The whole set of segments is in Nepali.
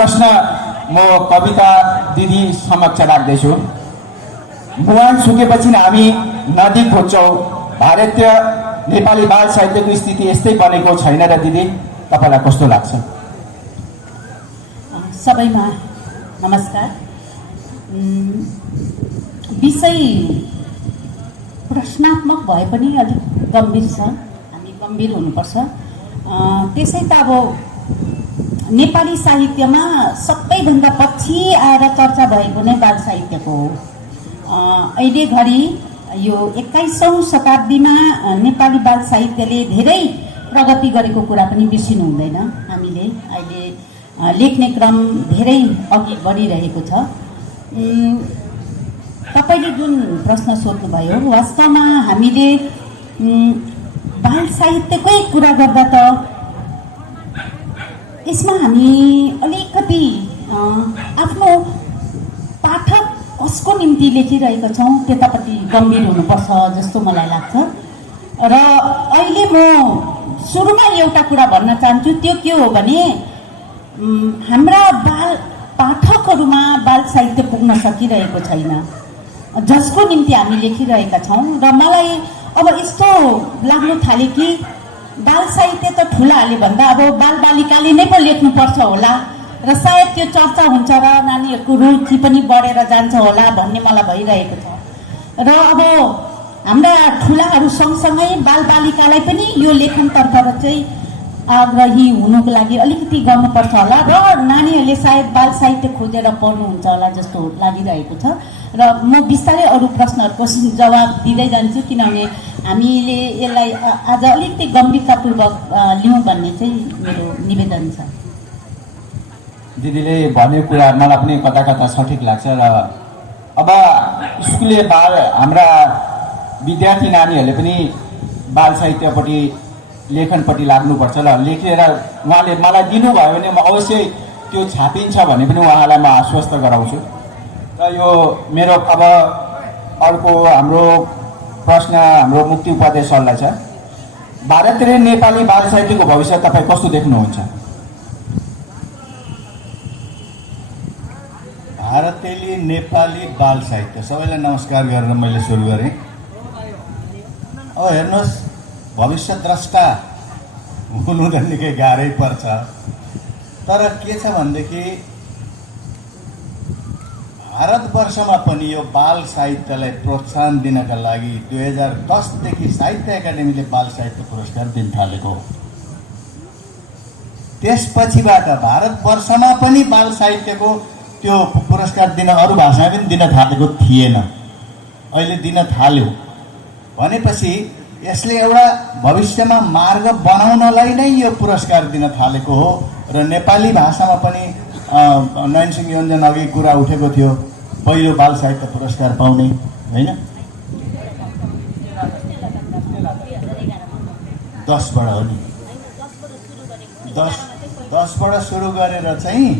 प्रश्न म कविता दिदी समक्ष राख्दैछु। मुहान सुकेपछि हामी नदी खोज्छौँ, भारतीय नेपाली बाल साहित्यको स्थिति यस्तै बनेको छैन र दिदी, तपाईँलाई कस्तो लाग्छ? सबैमा नमस्कार। विषय प्रश्नात्मक भए पनि अलिक गम्भीर छ, हामी गम्भीर हुनुपर्छ। त्यसै त अब नेपाली साहित्यमा सबैभन्दा पछि आएर चर्चा भएको नै बाल साहित्यको हो। अहिले घडी यो 21औं शताब्दीमा नेपाली बाल साहित्यले धेरै प्रगति गरेको कुरा पनि बिर्सिनु हुँदैन। हामीले अहिले लेख्ने क्रम धेरै अघि बढिरहेको छ। तपाईले जुन प्रश्न सोध्नुभयो, वास्तवमा हामीले बाल साहित्यकै कुरा गर्दा त यसमा हामी अलिकति आफ्नो पाठक कसको निम्ति लेखिरहेका छौँ त्यतापट्टि गम्भीर हुनुपर्छ जस्तो मलाई लाग्छ। र अहिले म सुरुमा एउटा कुरा भन्न चाहन्छु, त्यो के हो भने हाम्रा बाल पाठकहरूमा बाल साहित्य पुग्न सकिरहेको छैन, जसको निम्ति हामी लेखिरहेका छौँ। र मलाई अब यस्तो लाग्नु थाले कि बाल साहित्य त ठुलाहरूले भन्दा अब बालबालिकाले नै पो लेख्नुपर्छ होला र सायद त्यो चर्चा हुन्छ र नानीहरूको रुचि पनि बढेर जान्छ होला भन्ने मलाई भइरहेको छ। र अब हाम्रा ठुलाहरू सँगसँगै बालबालिकालाई पनि यो लेखनतर्फ चाहिँ आग्रही हुनुको लागि अलिकति गर्नुपर्छ होला र नानीहरूले सायद बाल साहित्य खोजेर पढ्नुहुन्छ होला जस्तो लागिरहेको छ। र म बिस्तारै अरू प्रश्नहरूको जवाब दिँदै जान्छु, किनभने हामीले यसलाई आज अलिकति गम्भीरतापूर्वक लिउँ भन्ने चाहिँ मेरो निवेदन छ। दिदीले भनेको कुरा मलाई पनि कता कता सठिक लाग्छ। र अब स्कुले बाल हाम्रा विद्यार्थी नानीहरूले पनि बाल साहित्यपट्टि लेखनपट्टि लाग्नुपर्छ र लेखेर उहाँले मलाई दिनुभयो भने म अवश्य त्यो छापिन्छ भने पनि उहाँलाई म आश्वस्त गराउँछु। र यो मेरो अब अर्को हाम्रो प्रश्न हाम्रो मुक्ति उपाध्याय सरलाई छ। भारतीय नेपाली बाल साहित्यको भविष्य तपाईँ कस्तो देख्नुहुन्छ? भारतीय नेपाली बाल साहित्य, सबैलाई नमस्कार गरेर मैले सुरु गरेँ। अब हेर्नुहोस्, भविष्य द्रष्टा हुनु त निकै गाह्रै पर्छ, तर के छ भनेदेखि भारतवर्षमा पनि यो बाल साहित्यलाई प्रोत्साहन दिनका लागि 2010 देखि साहित्य एकाडेमीले बाल साहित्य पुरस्कार दिन थालेको हो। त्यसपछिबाट भारतवर्षमा पनि बाल साहित्यको त्यो पुरस्कार दिन अरू भाषामा पनि दिन थालेको थिएन, अहिले दिन थाल्यो भनेपछि यसले एउटा भविष्यमा मार्ग बनाउनलाई नै यो पुरस्कार दिन थालेको हो। र नेपाली भाषामा पनि नयन सिंह योन्जन अघि कुरा उठेको थियो, पहिलो बाल साहित्य पुरस्कार पाउने होइन, 10बाट हो नि, 10बाट सुरु गरेर चाहिँ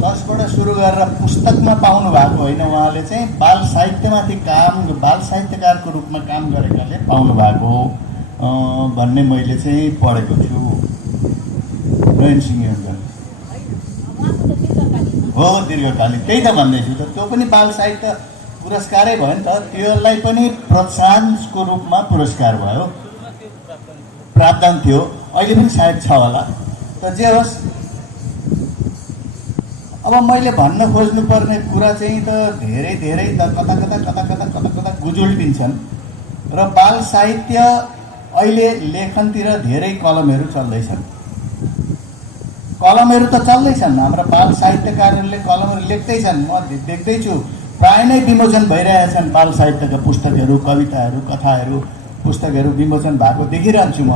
10बाट सुरु गरेर पुस्तकमा पाउनु भएको होइन, उहाँले चाहिँ बाल साहित्यमाथि काम, बाल साहित्यकारको रूपमा काम गरेकाले पाउनु भएको भन्ने मैले चाहिँ पढेको छु। नयन सिंह योन्जन हो, दीर्घकालीन, त्यही त भन्दैछु त, त्यो पनि बाल साहित्य पुरस्कारै भयो नि त, त्यसलाई पनि प्रोत्साहनको रूपमा पुरस्कार भयो, प्रावधान थियो, अहिले पनि सायद छ होला। त जे होस्, अब मैले भन्न खोज्नुपर्ने कुरा चाहिँ त धेरै धेरै त कता कता गुजुल्टिन्छन्। र बाल साहित्य अहिले लेखनतिर धेरै कलमहरू चल्दैछन्, कलमहरू त चल्दैछन्, हाम्रा बाल साहित्यकारहरूले कलमहरू लेख्दैछन्। म देख्दैछु प्राय नै विमोचन भइरहेछन् बाल साहित्यका पुस्तकहरू, कविताहरू, कथाहरू, पुस्तकहरू विमोचन भएको देखिरहन्छु म,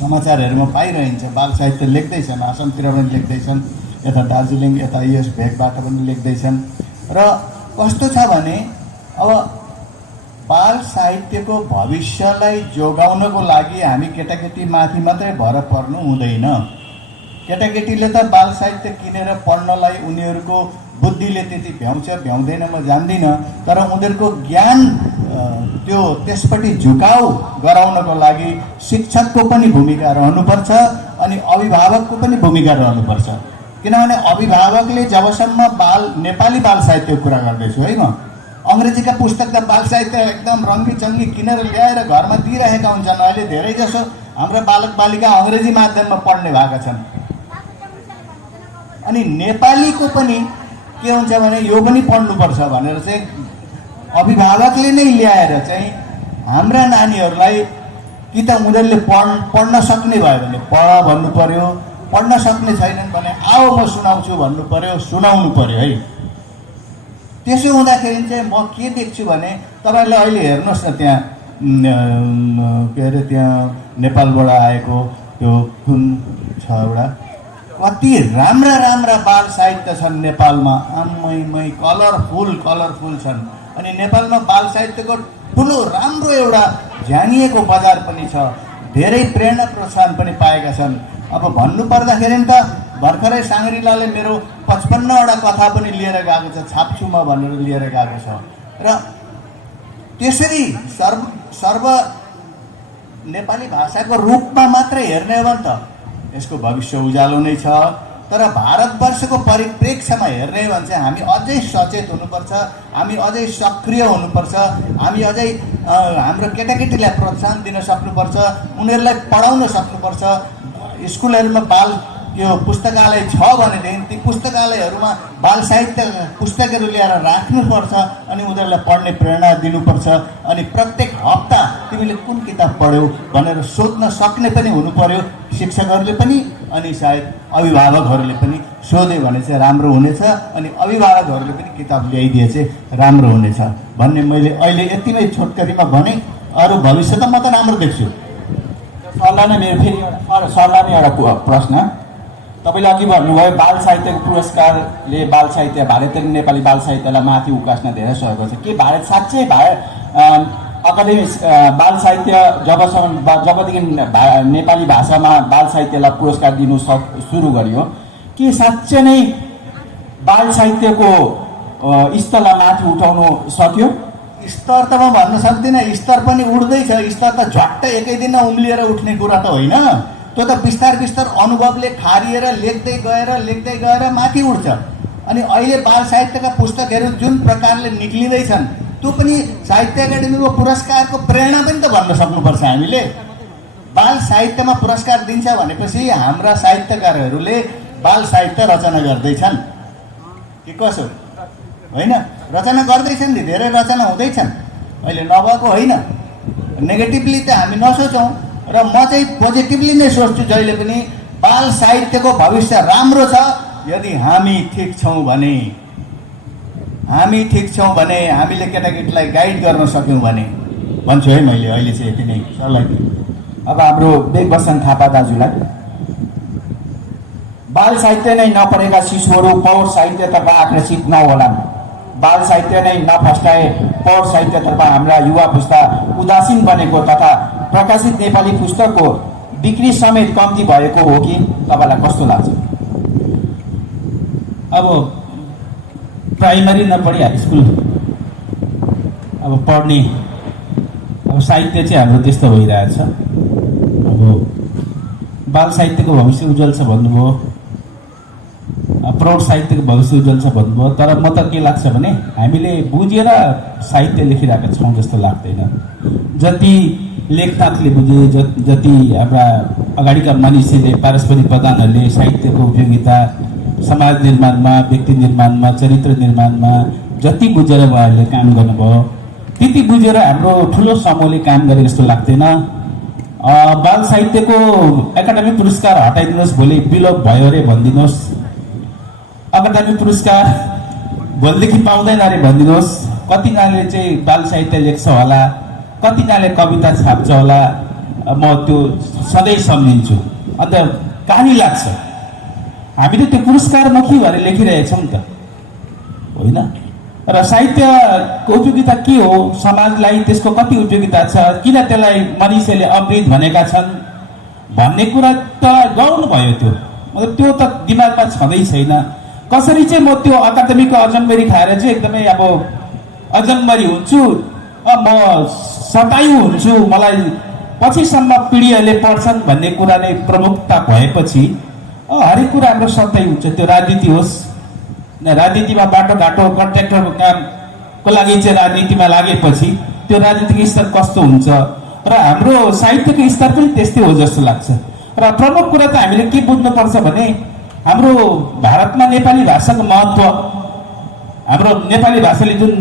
समाचारहरूमा पाइरहन्छ। बाल साहित्य लेख्दैछन्, आसामतिर पनि लेख्दैछन्, यता दार्जिलिङ यता यस भेगबाट पनि लेख्दैछन्। र कस्तो छ भने अब बाल साहित्यको भविष्यलाई जोगाउनको लागि हामी केटाकेटी माथि मात्रै भर पर्नु हुँदैन। केटाकेटीले त बाल साहित्य किनेर पढ्नलाई उनीहरूको बुद्धिले त्यति भ्याउँछ भ्याउँदैन म जान्दिनँ, तर उनीहरूको ज्ञान त्यो त्यसपट्टि झुकाउ गराउनको लागि शिक्षकको पनि भूमिका रहनुपर्छ अनि अभिभावकको पनि भूमिका रहनुपर्छ। किनभने अभिभावकले जबसम्म नेपाली बाल साहित्यको कुरा गर्दैछु है म, अङ्ग्रेजीका पुस्तक त बाल साहित्य एकदम रङ्गी चङ्गी किनेर ल्याएर घरमा दिइरहेका हुन्छन्। अहिले धेरै जसो हाम्रा बालक बालिका अङ्ग्रेजी माध्यममा पढ्ने भएका छन्। अनि नेपालीको पनि के हुन्छ भने यो पनि पढ्नुपर्छ भनेर चाहिँ अभिभावकले नै ल्याएर चाहिँ हाम्रा नानीहरूलाई कि त उनीहरूले पढ्न सक्ने भयो भने पढ भन्नु पर्यो, पढ्न सक्ने छैनन् भने आओ म सुनाउँछु भन्नु पर्यो, सुनाउनु पर्यो है। त्यसो हुँदाखेरि चाहिँ म के देख्छु भने तपाईँहरूले अहिले हेर्नुहोस् न त्यहाँ के अरे त्यहाँ नेपालबाट आएको त्यो कुन छ एउटा कति राम्रा राम्रा बाल साहित्य छन् नेपालमा, आम्मै कलरफुल छन्। अनि नेपालमा बाल साहित्यको ठुलो राम्रो एउटा झानिएको बजार पनि छ, धेरै प्रेरणा प्रोत्साहन पनि पाएका छन्। अब भन्नु पर्दाखेरि त भर्खरै साङ्ग्रिलाले मेरो 55वटा कथा पनि लिएर गएको छ, छाप्छु म भनेर लिएर गएको छ। र त्यसरी सर्व नेपाली भाषाको रूपमा मात्रै हेर्ने हो भने त यसको भविष्य उज्यालो नै छ। तर भारतवर्षको परिप्रेक्ष्यमा हेर्ने हो भने चाहिँ हामी अझै सचेत हुनुपर्छ, हामी अझै सक्रिय हुनुपर्छ, हामी अझै हाम्रो केटाकेटीलाई प्रोत्साहन दिन सक्नुपर्छ, उनीहरूलाई पढाउन सक्नुपर्छ। स्कुलहरूमा बाल यो पुस्तकालय छ भनेदेखि ती पुस्तकालयहरूमा बाल साहित्य पुस्तकहरू ल्याएर राख्नुपर्छ अनि उनीहरूलाई पढ्ने प्रेरणा दिनुपर्छ। अनि प्रत्येक हप्ता तिमीले कुन किताब पढ्यौ भनेर सोध्न सक्ने पनि हुनु पर्यो शिक्षकहरूले पनि, अनि सायद अभिभावकहरूले पनि सोध्यो भने चाहिँ राम्रो हुनेछ। अनि अभिभावकहरूले पनि किताब ल्याइदिए चाहिँ राम्रो हुनेछ भन्ने मैले अहिले यति नै छोटकरीमा भने। अरू भविष्य त म त राम्रो देख्छु। सरलाई नै मेरो फेरि एउटा सरलाई नै एउटा प्रश्न, तपाईँले अघि भन्नुभयो बाल साहित्यको पुरस्कारले बाल साहित्य भारतीय नेपाली बाल साहित्यलाई माथि उकास्न धेरै सहयोग गर्छ। के भारत साँच्चै अकाडेमी बाल साहित्य जबदेखि नेपाली भाषामा बाल साहित्यलाई पुरस्कार दिनु सुरु गरियो, के साँच्चै नै बाल साहित्यको स्तरलाई माथि उठाउनु सक्यो? स्तर त म भन्न सक्दिनँ, स्तर पनि उठ्दैछ। स्तर त झट्टै एकै दिनमा उम्लिएर उठ्ने कुरा त होइन, त्यो त बिस्तार अनुभवले खारिएर लेख्दै गएर माथि उठ्छ। अनि अहिले बाल साहित्यका पुस्तकहरू जुन प्रकारले निक्लिँदैछन् त्यो पनि साहित्य एकाडेमीको पुरस्कारको प्रेरणा पनि त भन्न सक्नुपर्छ हामीले। बाल साहित्यमा पुरस्कार दिन्छ भनेपछि हाम्रा साहित्यकारहरूले बाल साहित्य रचना गर्दैछन् कि कसो होइन? रचना गर्दैछन् नि, धेरै रचना हुँदैछन्, अहिले नभएको होइन। नेगेटिभली त हामी नसोचौँ र म चाहिँ पोजिटिभली नै सोच्छु जहिले पनि। बाल साहित्यको भविष्य राम्रो छ यदि हामी ठिक छौँ भने, हामीले केटाकेटीलाई गाइड गर्न सक्यौँ भने भन्छु है मैले। अहिले चाहिँ यति नै सरलाई। अब हाम्रो बेगबसन थापा दाजुलाई, बाल साहित्य नै नपढेका शिशुहरू पौर साहित्यतर्फ आकर्षित नहोलान्, बाल साहित्य नै नफस्टाए पौर साहित्यतर्फ हाम्रा युवा पुस्ता उदासीन बनेको तथा प्रकाशित नेपाली पुस्तकको बिक्री समेत कम्ती भएको हो कि तपाईँलाई कस्तो लाग्छ? अब प्राइमरी नपढी हाई स्कुल अब पढ्ने अब साहित्य चाहिँ हाम्रो त्यस्तो भइरहेछ। अब बाल साहित्यको भविष्य उज्जवल छ भन्नुभयो, प्रौढ साहित्यको भविष्य उज्जवल छ भन्नुभयो। तर म त के लाग्छ भने हामीले बुझेर साहित्य लेखिरहेका छौँ जस्तो लाग्दैन। जति लेखनाथले बुझे, जति हाम्रा अगाडिका मानिसहरूले पारस्परिक प्रधानहरूले साहित्यको उपयोगिता समाज निर्माणमा, व्यक्ति निर्माणमा, चरित्र निर्माणमा जति बुझेर उहाँहरूले काम गर्नुभयो त्यति बुझेर हाम्रो ठुलो समूहले काम गरे जस्तो लाग्दैन। बाल साहित्यको एकाडेमी पुरस्कार हटाइदिनुहोस्, भोलि विलोप भयो अरे भनिदिनुहोस्, अकादमी पुरस्कार भोलिदेखि पाउँदैन अरे भनिदिनुहोस्। कतिजनाले चाहिँ बाल साहित्य लेख्छ होला, कतिजनाले कविता छाप्छ होला, म त्यो सधैँ सम्झिन्छु। अन्त कहानी लाग्छ हामीले त्यो पुरस्कारमुखी भएर लेखिरहेछौँ नि त, होइन? र साहित्यको उपयोगिता के हो, समाजलाई त्यसको कति उपयोगिता छ, किन त्यसलाई मनिषहरूले अमृत भनेका छन् भन्ने कुरा त गाउनु भयो। त्यो मतलब त्यो त दिमागमा छँदै छैन। कसरी चाहिँ म त्यो अकादमीको अजम्बरी खाएर चाहिँ एकदमै अब अजम्बरी हुन्छु, म सतायु हुन्छु, मलाई पछिसम्म पिँढीहरूले पढ्छन् भन्ने कुरा नै प्रमुखता भएपछि हरेक कुरा हाम्रो सत्य हुन्छ, त्यो राजनीति होस् न, राजनीतिमा बाटोघाटो कन्ट्र्याक्टरको कामको लागि चाहिँ राजनीतिमा लागेपछि त्यो राजनीतिक स्तर कस्तो हुन्छ र हाम्रो साहित्यको स्तर पनि त्यस्तै हो जस्तो लाग्छ। र प्रमुख कुरा त हामीले के बुझ्नुपर्छ भने हाम्रो भारतमा नेपाली भाषाको महत्त्व, हाम्रो नेपाली भाषाले जुन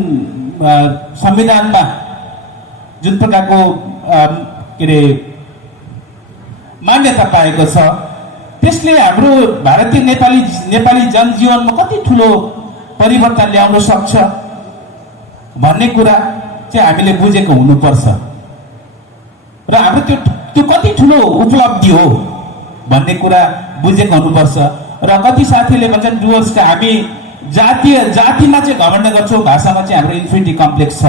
संविधानमा जुन प्रकारको के अरे मान्यता पाएको छ, त्यसले हाम्रो भारतीय नेपाली जनजीवनमा कति ठुलो परिवर्तन ल्याउन सक्छ भन्ने कुरा चाहिँ हामीले बुझेको हुनुपर्छ र हाम्रो त्यो कति ठुलो उपलब्धि हो भन्ने कुरा बुझेको हुनुपर्छ। र कति साथीले भन्छन् डुवर्सका हामी जातिमा चाहिँ घमण्ड गर्छौँ, भाषामा चाहिँ हाम्रो इन्फिनिटी कम्प्लेक्स छ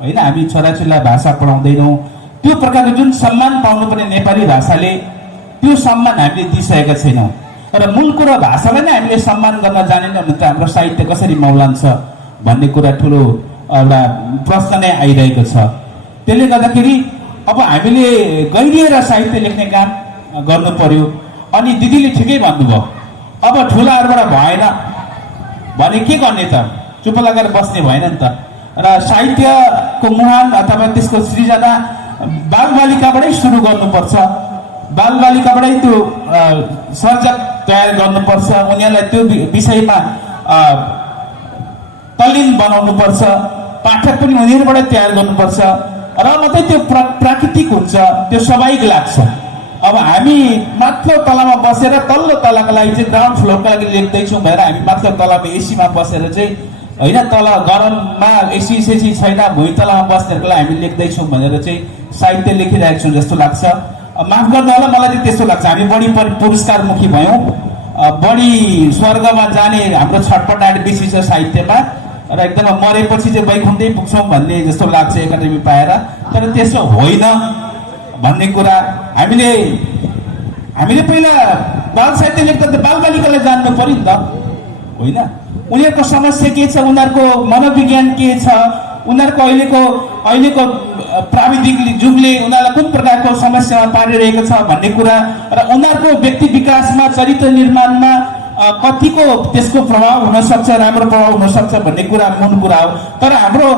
होइन, हामी छोराछोरीलाई भाषा पढाउँदैनौँ, त्यो प्रकारको जुन सम्मान पाउनुपर्ने नेपाली भाषाले त्यो सम्मान हामीले दिइसकेका छैनौँ। र मूल कुरा भाषालाई नै हामीले सम्मान गर्न जानेनौँ भने त हाम्रो साहित्य कसरी मौलान्छ भन्ने कुरा ठुलो एउटा प्रश्न नै आइरहेको छ। त्यसले गर्दाखेरि अब हामीले गहिरिएर साहित्य लेख्ने काम गर्नु पर्यो। अनि दिदीले ठिकै भन्नुभयो, अब ठुलाहरूबाट भएन भने के गर्ने त, चुप लगाएर बस्ने भएन नि त। र साहित्यको मुहान अथवा त्यसको सृजना बालबालिकाबाटै सुरु गर्नुपर्छ, बालबालिकाबाटै त्यो सर्जक तयार गर्नुपर्छ, उनीहरूलाई त्यो विषयमा तल्लीन बनाउनुपर्छ, पाठक पनि उनीहरूबाटै तयार गर्नुपर्छ र मात्रै त्यो प्राकृतिक हुन्छ, त्यो स्वाभाविक लाग्छ। अब हामी माथिल्लो तलामा बसेर तल्लो तलाको लागि चाहिँ ग्राउन्ड फ्लोरको लागि लेख्दैछौँ भनेर हामी माथिल्लो तलामा एसीमा बसेर चाहिँ होइन, तल गरममा एसी सेसी छैन भुइँ तलामा बस्नेहरूको लागि हामी लेख्दैछौँ भनेर चाहिँ साहित्य लेखिरहेको छौँ जस्तो लाग्छ। माफ गर्नु होला, मलाई चाहिँ त्यस्तो लाग्छ। हामी बढी पुरस्कारमुखी भयौँ, बढी स्वर्गमा जाने हाम्रो छटपटाट बेसी छ साहित्यमा र एकदम मरेपछि चाहिँ वैकुण्ठै पुग्छौँ भन्ने जस्तो लाग्छ एकाडेमी पाएर। तर त्यसो होइन भन्ने कुरा हामीले पहिला बाल साहित्य लेख्दा त बालबालिकालाई जान्नु पर्यो नि त होइन, उनीहरूको समस्या के छ, उनीहरूको मनोविज्ञान के छ, उनीहरूको अहिलेको प्राविधिक जुगले उनीहरूलाई कुन प्रकारको समस्यामा पारिरहेको छ भन्ने कुरा र उनीहरूको व्यक्ति विकासमा, चरित्र निर्माणमा कतिको त्यसको प्रभाव हुनसक्छ, राम्रो प्रभाव हुनसक्छ भन्ने कुरा मूल कुरा हो। तर हाम्रो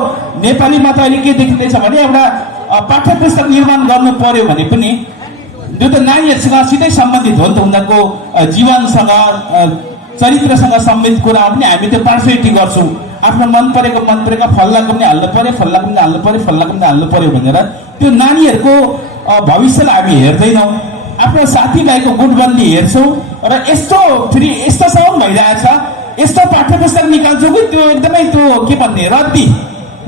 नेपालीमा त अहिले के देखिँदैछ भने एउटा पाठ्य पुस्तक निर्माण गर्नु पर्यो भने पनि त्यो त नानीहरूसँग सिधै सम्बन्धित हो नि त, उनीहरूको जीवनसँग चरित्रसँग सम्बन्धित कुरामा पनि हामी त्यो पार्सलिटी गर्छौँ। आफ्नो मन परेका फल्लाको पनि हाल्नु पर्यो, फल्लाको पनि हाल्नु पर्यो, फल्लाको पनि हाल्नु पर्यो भनेर त्यो नानीहरूको भविष्यलाई हामी हेर्दैनौँ, आफ्नो साथीभाइको गुटबन्दी हेर्छौँ। र फेरि यस्तोसम्म भइरहेछ, यस्तो पाठ्य पुस्तक निकाल्छु कि त्यो एकदमै त्यो के भन्ने रद्दी।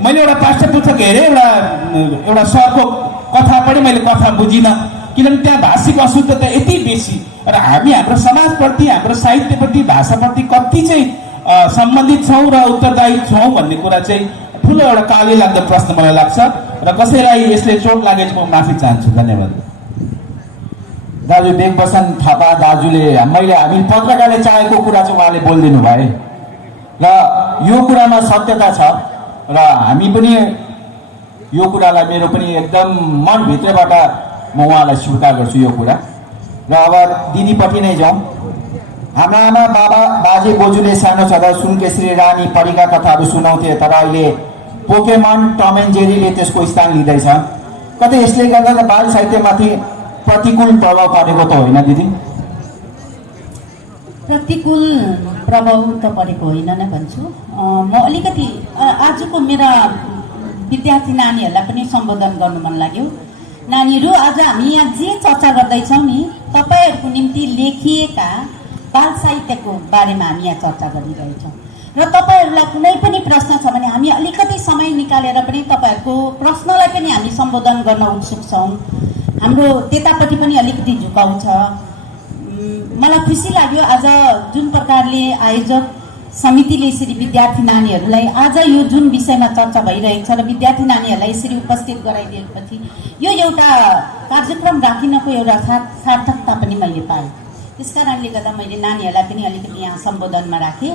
मैले एउटा पाठ्य पुस्तक हेरेँ, एउटा सरको कथा पढेँ, मैले कथा बुझिनँ किनभने त्यहाँ भाषिक अशुद्धता यति बेसी। र हामी हाम्रो समाजप्रति, हाम्रो साहित्यप्रति, भाषाप्रति कति चाहिँ सम्बन्धित छौँ र उत्तरदायी छौँ भन्ने कुरा चाहिँ ठुलो एउटा काली लाग्दो प्रश्न मलाई लाग्छ। र कसैलाई यसले चोट लागेको म माफी चाहन्छु। धन्यवाद। दाजु बेगबसन थापा दाजुले हामी पत्रकारले चाहेको कुरा चाहिँ उहाँले बोलिदिनु भए र यो कुरामा सत्यता छ र हामी पनि यो कुरालाई मेरो पनि एकदम मनभित्रबाट म उहाँलाई स्वीकार गर्छु यो कुरा। र अब दिदीपट्टि नै जाउँ। हाम्रा आमा बाबा बाजे बोजूले सानो छँदा सुनकेश्री रानी परीका कथाहरू सुनाउँथे, तर अहिले पोकेमन टम एन्ड जेरीले त्यसको स्थान लिँदैछ। कतै यसले गर्दा बाल साहित्यमाथि प्रतिकूल प्रभाव परेको त होइन दिदी? प्रतिकूल प्रभाव त परेको होइन नै भन्छु म। अलिकति आजको मेरा विद्यार्थी नानीहरूलाई पनि सम्बोधन गर्नु मन लाग्यो। नानीहरू, आज हामी यहाँ जे चर्चा गर्दैछौँ नि, तपाईँहरूको निम्ति लेखिएका बाल साहित्यको बारेमा हामी यहाँ चर्चा गरिरहेछौँ। र तपाईँहरूलाई कुनै पनि प्रश्न छ भने हामी अलिकति समय निकालेर पनि तपाईँहरूको प्रश्नलाई पनि हामी सम्बोधन गर्न उत्सुक छौँ। हाम्रो त्यतापट्टि पनि अलिकति झुकाउ छ। मलाई खुसी लाग्यो आज जुन प्रकारले आयोजक समितिले यसरी विद्यार्थी नानीहरूलाई आज यो जुन विषयमा चर्चा भइरहेको छ र विद्यार्थी नानीहरूलाई यसरी उपस्थित गराइदिएपछि यो एउटा कार्यक्रम राखिनको एउटा सार्थकता पनि मैले पाएँ। त्यस कारणले गर्दा मैले नानीहरूलाई पनि अलिकति यहाँ सम्बोधनमा राखेँ।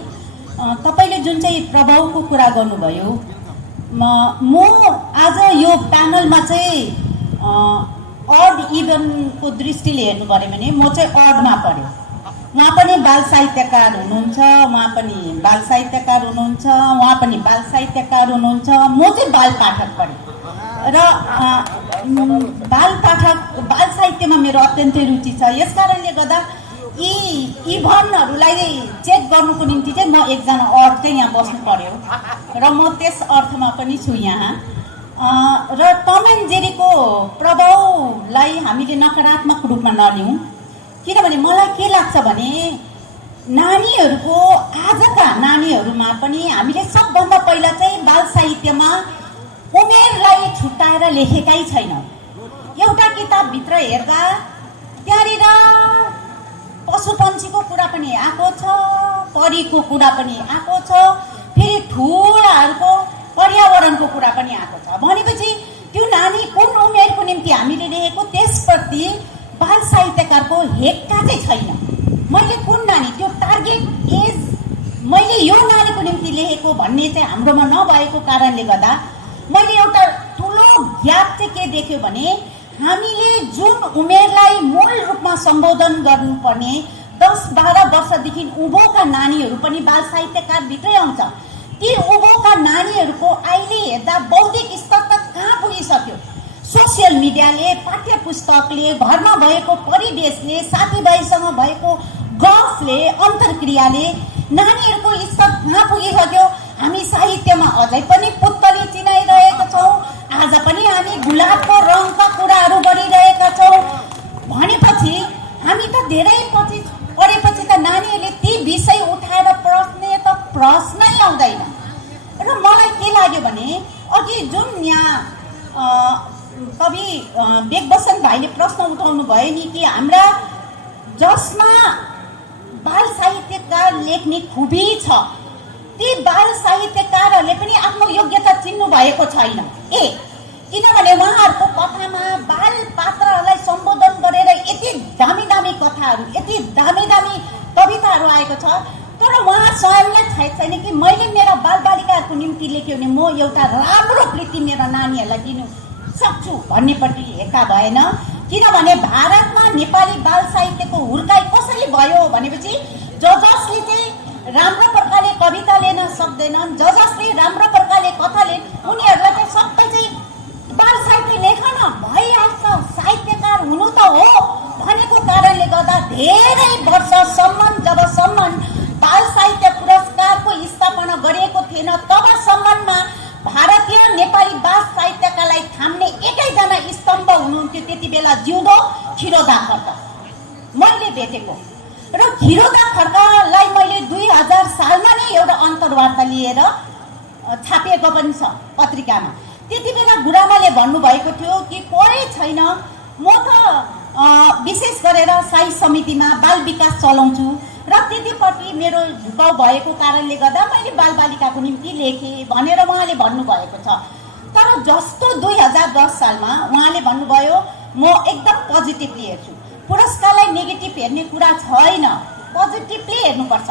तपाईँले जुन चाहिँ प्रभावको कुरा गर्नुभयो, म आज यो प्यानलमा चाहिँ अड इभनको दृष्टिले हेर्नु पऱ्यो भने म चाहिँ अडमा पढेँ। उहाँ पनि बाल साहित्यकार हुनुहुन्छ, उहाँ पनि बाल साहित्यकार हुनुहुन्छ, उहाँ पनि बाल साहित्यकार हुनुहुन्छ। म चाहिँ बाल पाठक पढेँ र बाल साहित्यमा मेरो अत्यन्तै रुचि छ। यस कारणले गर्दा यी भनहरूलाई चेक गर्नुको निम्ति चाहिँ म एकजना अर्थ चाहिँ यहाँ बस्नु पर्यो र म त्यस अर्थमा पनि छु यहाँ। र टम एन्ड जेरीको प्रभावलाई हामीले नकारात्मक रूपमा नलिउँ, किनभने मलाई के लाग्छ भने नानीहरूको आजका नानीहरूमा पनि हामीले सबभन्दा पहिला चाहिँ बाल साहित्यमा उमेरलाई छुट्याएर लेखेकै छैन। एउटा किताबभित्र हेर्दा त्यहाँनिर पशुपन्छीको कुरा पनि आएको छ, परीको कुरा पनि आएको छ, फेरि ठुलाहरूको पर्यावरणको कुरा पनि आएको छ। भनेपछि त्यो नानी कुन उमेरको निम्ति हामीले लेखेको त्यसप्रति बाल साहित्यकारको हेक्का चाहिँ छैन। मैले कुन नानी, त्यो टार्गेट एज मैले यो नानीको निम्ति लेखेको भन्ने चाहिँ हाम्रोमा नभएको कारणले गर्दा मैले एउटा ठुलो ग्याप चाहिँ के देख्यो भने हामीले जुन उमेरलाई मूल रूपमा सम्बोधन गर्नुपर्ने 10-12 वर्षदेखि उँभोका नानीहरू पनि बाल साहित्यकारभित्रै आउँछ। ती उँभोका नानीहरूको अहिले हेर्दा बौद्धिक स्तर त कहाँ पुगिसक्यो। सोसियल मिडियाले, पाठ्य पुस्तकले, घरमा भएको परिवेशले, साथीभाइसँग भएको गफले, अन्तर्क्रियाले नानीहरूको स्तर कहाँ पुगिसक्यो। हामी साहित्यमा अझै पनि पुत्तली चिनाइरहेका छौँ, आज पनि हामी गुलाबको रङका कुराहरू गरिरहेका छौँ। भनेपछि हामी त धेरै पछि पढेपछि त नानीहरूले ती विषय उठाएर पढ्ने त प्रश्नै आउँदैन। र मलाई के लाग्यो भने अघि जुन यहाँ कवि बेगबसन भाइले प्रश्न उठाउनु भयो नि कि हाम्रा जसमा बाल साहित्यकार लेख्ने खुबी छ ती बाल साहित्यकारहरूले पनि आफ्नो योग्यता चिन्नु भएको छैन। किनभने उहाँहरूको कथामा बाल पात्रहरूलाई सम्बोधन गरेर यति दामी दामी कथाहरू, यति दामी दामी कविताहरू आएको छ, तर उहाँ स्वयंलाई थाहा छैन कि मैले मेरा बालबालिकाहरूको निम्ति लेख्यो भने म एउटा राम्रो कृति मेरा नानीहरूलाई दिनु सक्छु भन्नेपट्टि हेक्का भएन। किनभने भारतमा नेपाली बाल साहित्यको हुर्काइ कसरी भयो भनेपछि जसले चाहिँ राम्रो प्रकारले कविता लेख्न सक्दैनन्, जसले राम्रो प्रकारले कथा उनीहरूलाई चाहिँ सबै चाहिँ बाल साहित्य लेखन भइहाल्छ, साहित्यकार हुनु त हो भनेको कारणले गर्दा धेरै वर्षसम्म जबसम्म बाल साहित्य पुरस्कारको स्थापना गरिएको थिएन तबसम्ममा भारतीय नेपाली बाल साहित्यकालाई थाम्ने एकैजना स्तम्भ हुनुहुन्थ्यो त्यति बेला जिउँदो खिरोदा खड्का मैले भेटेको। र खिरोदा खड्कालाई मैले 2000 सालमा नै एउटा अन्तर्वार्ता लिएर छापिएको पनि छ पत्रिकामा। त्यति बेला गुरुआमाले भन्नुभएको थियो कि पढै छैन, म त विशेष गरेर साई समितिमा बाल विकास चलाउँछु र त्यतिपट्टि मेरो झुकाउ भएको कारणले गर्दा मैले बालबालिकाको निम्ति लेखेँ भनेर उहाँले भन्नुभएको छ। तर जस्तो 2010 सालमा उहाँले भन्नुभयो म एकदम पोजिटिभली हेर्छु, पुरस्कारलाई नेगेटिभ हेर्ने कुरा छैन, पोजिटिभली हेर्नुपर्छ।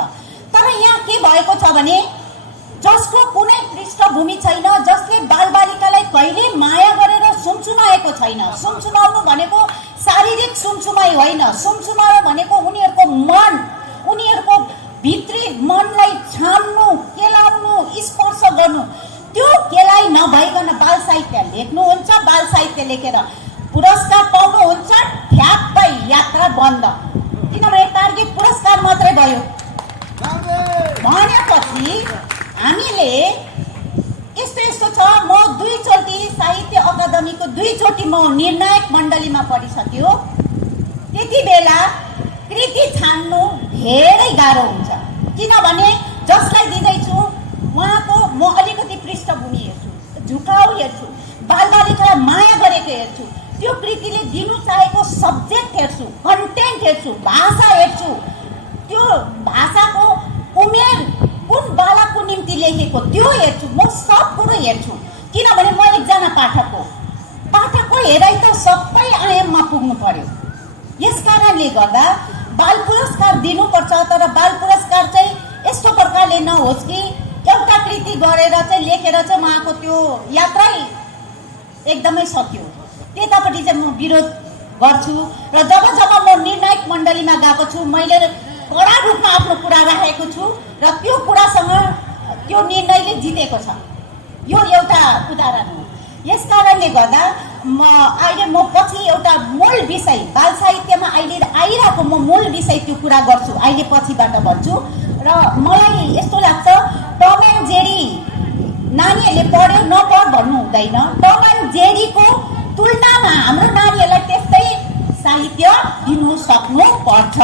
तर यहाँ के भएको छ भने जसको कुनै पृष्ठभूमि छैन, जसले बालबालिकालाई कहिले माया गरेर सुमसुमाएको छैन। सुमसुमाउनु भनेको शारीरिक सुमसुमाइ होइन, सुमसुमाउनु भनेको उनीहरूको मन, उनीहरूको भित्री मनलाई छाम्नु, केलाउनु, स्पर्श गर्नु। त्यो केलाइ नभइकन बाल साहित्य लेख्नुहुन्छ, बाल साहित्य लेखेर पुरस्कार पाउनुहुन्छ, ठ्याप्पै यात्रा बन्द। किनभने टार्गेट पुरस्कार मात्रै भयो भनेपछि हामीले यस्तो छ। म 2 चोटि साहित्य अकादमीको 2 चोटि म निर्णायक मण्डलीमा पढिसक्यो। त्यति बेला कृति छान्नु धेरै गाह्रो हुन्छ, किनभने जसलाई दिँदैछु उहाँको म अलिकति पृष्ठभूमि हेर्छु, झुकाउ हेर्छु, बालबालिकालाई माया गरेको हेर्छु, त्यो कृतिले दिनु चाहेको सब्जेक्ट हेर्छु, कन्टेन्ट हेर्छु, भाषा हेर्छु, त्यो भाषाको उमेर कुन बालकको निम्ति लेखेको त्यो हेर्छु, म सब कुरो हेर्छु। किनभने म एकजना पाठक हो, पाठकको हेराइ त सबै आयाममा पुग्नु पर्यो। यस कारणले गर्दा बाल पुरस्कार दिनुपर्छ, तर बाल पुरस्कार चाहिँ यस्तो प्रकारले नहोस् कि एउटा कृति गरेर चाहिँ लेखेर चाहिँ उहाँको त्यो यात्रै एकदमै सक्यो। त्यतापट्टि चाहिँ म विरोध गर्छु। र जब जब म निर्णायक मण्डलीमा गएको छु, मैले कडा रूपमा आफ्नो कुरा राखेको छु र त्यो कुरासँग त्यो निर्णयले जितेको छ। यो एउटा उदाहरण हो। यस कारणले गर्दा अहिले म पछि एउटा मूल विषय बाल साहित्यमा अहिले आइरहेको म मूल विषय त्यो कुरा गर्छु, अहिले पछिबाट भन्छु। र मलाई यस्तो लाग्छ टम एन्ड जेरी नानीहरूले पढ्यो नपढ भन्नु हुँदैन। टम एन्ड जेरीको तुलनामा हाम्रो नानीहरूलाई त्यस्तै साहित्य दिनु सक्नु पर्छ,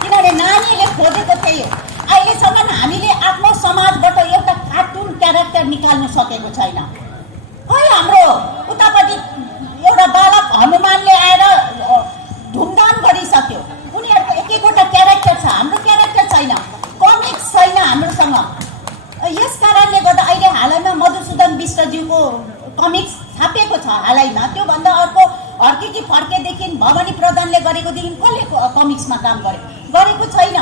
किनभने नानीहरूले खोजेको थियो। अहिलेसम्म हामीले आफ्नो समाजबाट एउटा कार्टुन क्यारेक्टर निकाल्नु सकेको छैन। खै हाम्रो उतापट्टि एउटा बालक हनुमानले आएर धुमधाम गरिसक्यो, उनीहरूको एक एकवटा क्यारेक्टर छ, हाम्रो क्यारेक्टर छैन, कमिक्स छैन हाम्रोसँग। यस कारणले गर्दा अहिले हालैमा मधुसूदन विष्टज्यूको कमिक्स छापिएको छ हालैमा। त्योभन्दा अर्को हर्केकी फर्केदेखि भवानी प्रधानले गरेकोदेखि कसले कमिक्समा काम गरेको छैन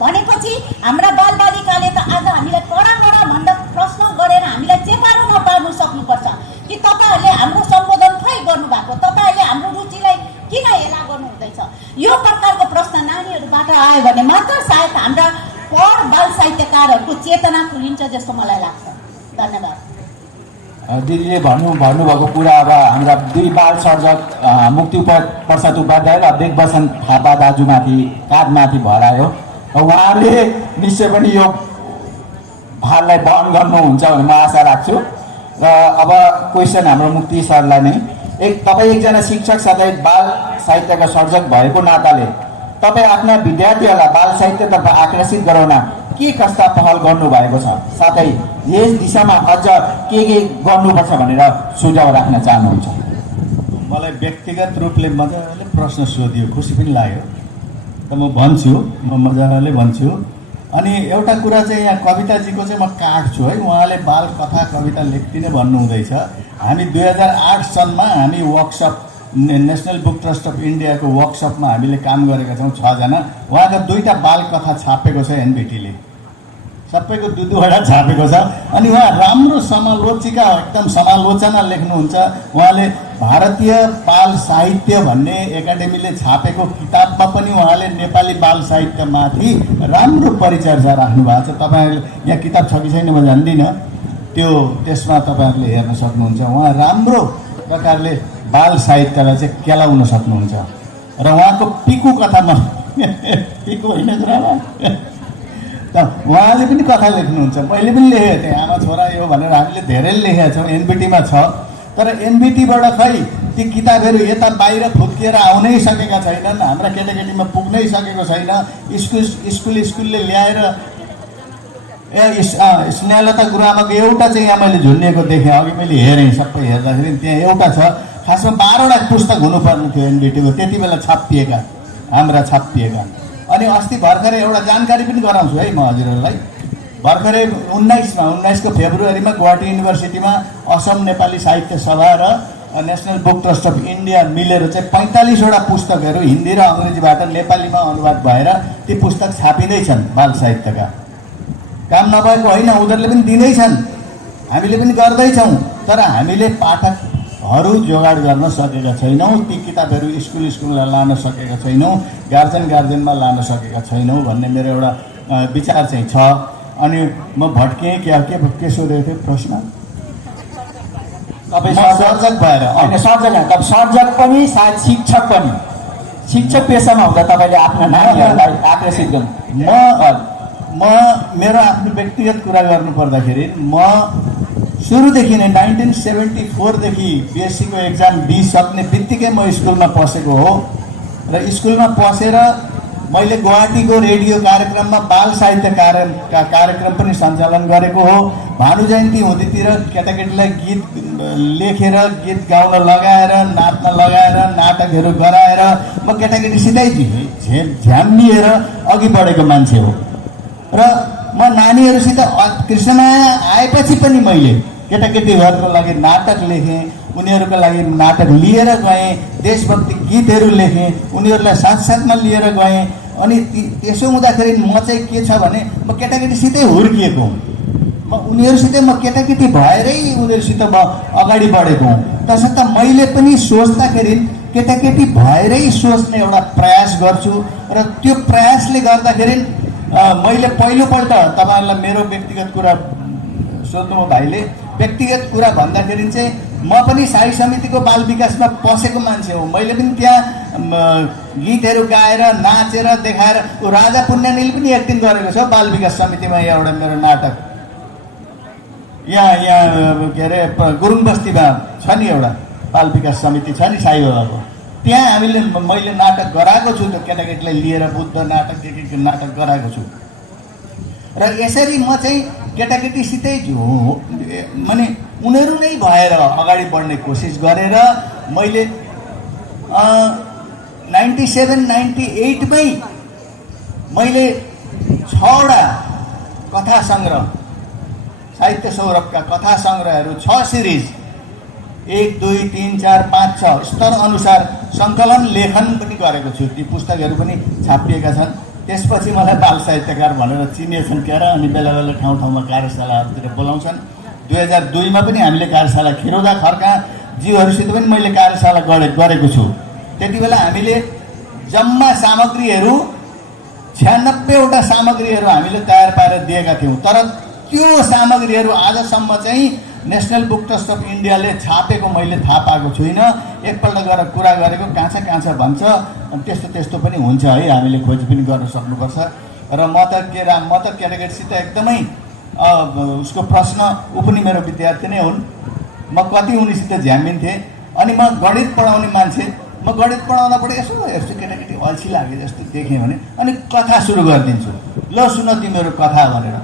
भनेपछि हाम्रा बालबालिकाले त आज हामीलाई कडा भन्दा प्रश्न गरेर हामीलाई चेपारो नपार्नु सक्नुपर्छ कि तपाईँहरूले हाम्रो सम्बोधन खै गर्नुभएको, तपाईँहरूले हाम्रो रुचिलाई किन हेला गर्नु हुँदैछ। यो प्रकारको प्रश्न नानीहरूबाट आयो भने मात्र सायद हाम्रा बाल साहित्यकारहरूको चेतना खुलिन्छ जस्तो मलाई लाग्छ। धन्यवाद। दिदीले भन्नुभएको कुरा अब हाम्रा दुई बाल सर्जक मुक्ति प्रसाद उपाध्याय र देवबसन थापा दाजुमाथि काँधमाथि भर आयो। उहाँले निश्चय पनि यो भारलाई वहन गर्नुहुन्छ भन्ने म आशा राख्छु। र अब क्वेसन हाम्रो मुक्ति सरलाई नै, तपाईँ एकजना शिक्षक साथै बाल साहित्यका सर्जक भएको नाताले तपाईँ आफ्ना विद्यार्थीहरूलाई बाल साहित्यतर्फ आकर्षित गराउन के कस्ता पहल गर्नुभएको छ, साथै यस दिशामा अझ के गर्नुपर्छ भनेर सुझाव राख्न चाहनुहुन्छ? मलाई व्यक्तिगत रूपले मजाले प्रश्न सोधियो, खुसी पनि लाग्यो। त म भन्छु, म मजाले भन्छु। अनि एउटा कुरा चाहिँ यहाँ कविताजीको चाहिँ म काट्छु है। उहाँले बाल कथा कविता लेख्दिनँ भन्नुहुँदैछ। हामी 2008 सनमा हामी workshop national book trust of इन्डियाको वर्कसपमा हामीले काम गरेका छौँ 6 जना। उहाँका 2टा बाल कथा छापेको छ एनबिटीले, सबैको 2-2वटा छापेको छ। अनि उहाँ राम्रो समालोचिका, एकदम समालोचना लेख्नुहुन्छ। उहाँले भारतीय बाल साहित्य भन्ने एकाडेमीले छापेको किताबमा पनि उहाँले नेपाली बाल साहित्यमाथि राम्रो परिचर्चा राख्नु भएको छ। तपाईँहरूले यहाँ किताब छ कि छैन म जान्दिनँ, त्यसमा तपाईँहरूले हेर्न सक्नुहुन्छ। उहाँ राम्रो प्रकारले बाल साहित्यलाई चाहिँ केलाउन सक्नुहुन्छ। र उहाँको पिकु कथामा पिकु होइन गुरुआमा त उहाँले पनि कथा लेख्नुहुन्छ, मैले पनि लेखेको थिएँ। आमा छोरा यो भनेर हामीले धेरै लेखेका छौँ, एनबिटीमा छ। तर एनबिटीबाट खै ती किताबहरू यता बाहिर फुत्किएर आउनै सकेका छैनन्, हाम्रा केटाकेटीमा पुग्नै सकेको छैन। स्कुलले ल्याएर स्नेहलता गुरुआमाको एउटा चाहिँ यहाँ मैले झुन्डिएको देखेँ, अघि मैले हेरेँ, सबै हेर्दाखेरि त्यहाँ एउटा छ। खासमा 12वटा पुस्तक हुनुपर्ने थियो एनबिटीको, त्यति बेला छापिएका, हाम्रा छापिएका। अनि अस्ति भर्खरै एउटा जानकारी पनि गराउँछु है म हजुरहरूलाई। भर्खरै 19को फेब्रुअरीमा गुवाहाटी युनिभर्सिटीमा असम नेपाली साहित्य सभा र national book trust of India मिलेर चाहिँ 45वटा पुस्तकहरू हिन्दी र अङ्ग्रेजीबाट नेपालीमा अनुवाद भएर ती पुस्तक छापिँदैछन्। बाल साहित्यका काम नभएको होइन, उनीहरूले पनि दिँदैछन्, हामीले पनि गर्दैछौँ। तर हामीले पाठकहरू जोगाड गर्न सकेका छैनौँ, ती किताबहरू स्कुललाई लान सकेका छैनौँ, गार्जेनमा लान सकेका छैनौँ भन्ने मेरो एउटा विचार चाहिँ छ। अनि म भट्केँ, के सोधेको थियो प्रश्न? तपाईँ सर्जक भएर होइन, सर्जक पनि सायद शिक्षक पनि, शिक्षक पेसामा हुँदा तपाईँले आफ्ना नानीहरूलाई आकर्षित गर्नु। म मेरो आफ्नो व्यक्तिगत कुरा गर्नु पर्दाखेरि म सुरुदेखि नै 1974देखि बिएससीको एक्जाम दिइसक्ने बित्तिकै म स्कुलमा पसेको हो। र स्कुलमा पसेर मैले गुवाहाटीको रेडियो कार्यक्रममा बाल साहित्य कार्यक्रम पनि सञ्चालन गरेको हो। भानु जयन्ती हुँदीतिर केटाकेटीलाई गीत लेखेर गीत गाउन लगाएर, नाच्न लगाएर, नाटकहरू गराएर म केटाकेटीसितै झ्याम्मिएर अघि बढेको मान्छे हो। र म नानीहरूसित कृष्णमाया आएपछि पनि मैले केटाकेटीहरूको लागि नाटक लेखेँ, उनीहरूको लागि नाटक लिएर गएँ, देशभक्ति गीतहरू लेखेँ, उनीहरूलाई साथसाथमा लिएर गएँ। अनि त्यसो हुँदाखेरि म चाहिँ के छ भने म केटाकेटीसितै हुर्किएको हुँ। उनीहरूसितै म केटाकेटी भएरै उनीहरूसित म अगाडि बढेको हुँ। तसर्थ मैले पनि सोच्दाखेरि केटाकेटी भएरै सोच्ने एउटा प्रयास गर्छु र त्यो प्रयासले गर्दाखेरि मैले पहिलोपल्ट तपाईँहरूलाई मेरो व्यक्तिगत कुरा सोध्नु भाइले व्यक्तिगत कुरा भन्दाखेरि चाहिँ म पनि साई समितिको बाल विकासमा पसेको मान्छे हो। मैले पनि त्यहाँ गीतहरू गाएर नाचेर देखाएर राजा पुण्यनील पनि एक्टिङ गरेको छ बाल विकास समितिमा। एउटा मेरो नाटक यहाँ के अरे गुरुङ बस्तीमा छ नि एउटा बाल विकास समिति छ नि साई बाबाको, त्यहाँ मैले नाटक गराएको छु। त्यो केटाकेटीलाई लिएर बुद्ध नाटक के नाटक गराएको छु। र यसरी म चाहिँ केटाकेटीसितै माने उनीहरू नै भएर अगाडि बढ्ने कोसिस गरेर मैले 97-98मै मैले 6वटा कथा सङ्ग्रह साहित्य सौरभका कथा सङ्ग्रहहरू 6 सिरिज 1, 2, 3, 4, 5, 6 स्तर अनुसार सङ्कलन लेखन पनि गरेको छु। ती पुस्तकहरू पनि छापिएका छन्। त्यसपछि मलाई बाल साहित्यकार भनेर चिनिएछन् क्यार, अनि बेला बेला ठाउँ ठाउँमा कार्यशालाहरूतिर बोलाउँछन्। 2002मा पनि हामीले कार्यशाला खिरोदा खर्का जीवहरूसित पनि मैले कार्यशाला गरेको छु। त्यति बेला हामीले जम्मा सामग्रीहरू 96वटा सामग्रीहरू हामीले तयार पारेर दिएका थियौँ। तर त्यो सामग्रीहरू आजसम्म चाहिँ नेसनल बुक ट्रस्ट अफ इन्डियाले छापेको मैले थाहा पाएको छुइनँ। एकपल्ट गएर कुरा गरेको काँचा भन्छ, त्यस्तो त्यस्तो पनि हुन्छ है, हामीले खोजी पनि गर्न सक्नुपर्छ। र म त केटाकेटीसित एकदमै उसको प्रश्न ऊ पनि मेरो विद्यार्थी नै हुन्। म कति उनीसित झ्याम्मिन्थेँ। अनि म गणित पढाउने मान्छे, म गणित पढाउँदाबाट यसो हेर्छु केटाकेटी अल्छी लागे जस्तो देखेँ भने अनि कथा सुरु गरिदिन्छु। ल सुन तिमीहरू कथा भनेर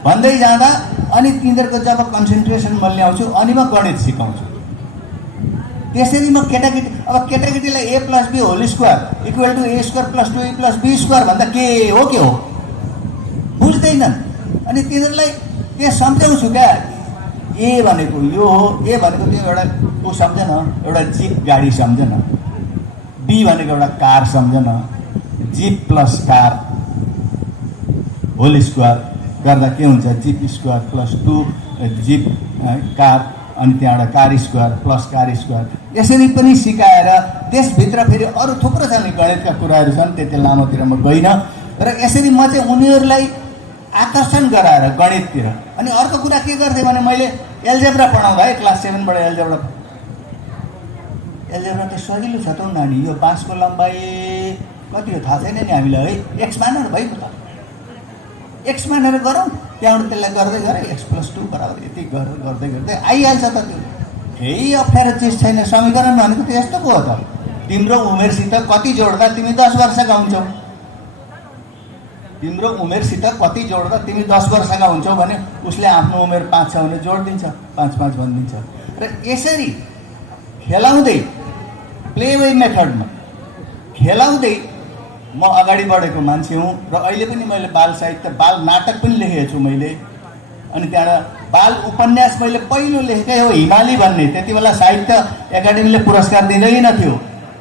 भन्दै जाँदा अनि तिनीहरूको जब कन्सन्ट्रेसन म ल्याउँछु अनि म गणित सिकाउँछु। त्यसरी म केटाकेटीलाई a + b whole square equal to a² + 2a + b² भन्दा के हो बुझ्दैनन्। अनि तिनीहरूलाई के सम्झाउँछु क्या, ए भनेको यो हो, ए भनेको त्यो एउटा ऊ सम्झन, एउटा जिप गाडी सम्झन, बी भनेको एउटा कार सम्झन, zip plus car whole square गर्दा के हुन्छ, zip square plus 2 zip car, अनि त्यहाँबाट car square plus car square. यसरी पनि सिकाएर त्यसभित्र फेरि अरू थुप्रो छ नि गणितका कुराहरू छन्, त्यति लामोतिर म गइनँ। र यसरी म चाहिँ उनीहरूलाई आकर्षण गराएर गणिततिर। अनि अर्को कुरा के गर्थेँ भने मैले एल्जेब्रा पढाउँदा है क्लास 7बाट एल्जेब्रा त सजिलो छ त नानी, यो बाँसको लम्बाइ कति हो थाहा छैन नि हामीलाई है, एक्स मानेर भइगयो त, एक्स मानेर गरौँ, त्यहाँबाट त्यसलाई गर्दै गरे x + 2 बराबर यति गर्दै आइहाल्छ त। त्यो केही अप्ठ्यारो चिज छैन। समीकरण भनेको त यस्तो पो हो त, तिम्रो उमेरसित कति जोड्दा तिमी 10 वर्षका हुन्छौ, तिम्रो उमेरसित कति जोड्दा तिमी 10 वर्षका हुन्छौ भने उसले आफ्नो उमेर 5 छ भने जोडिदिन्छ, 5 भनिदिन्छ। र यसरी खेलाउँदै प्ले वे मेथडमा खेलाउँदै म अगाडि बढेको मान्छे हुँ। र अहिले पनि मैले बाल साहित्य बाल नाटक पनि लेखेको छु मैले। अनि त्यहाँबाट बाल उपन्यास मैले पहिलो लेखेकै हो हिमाली भन्ने। त्यति बेला साहित्य एकाडेमीले पुरस्कार दिँदैन थियो।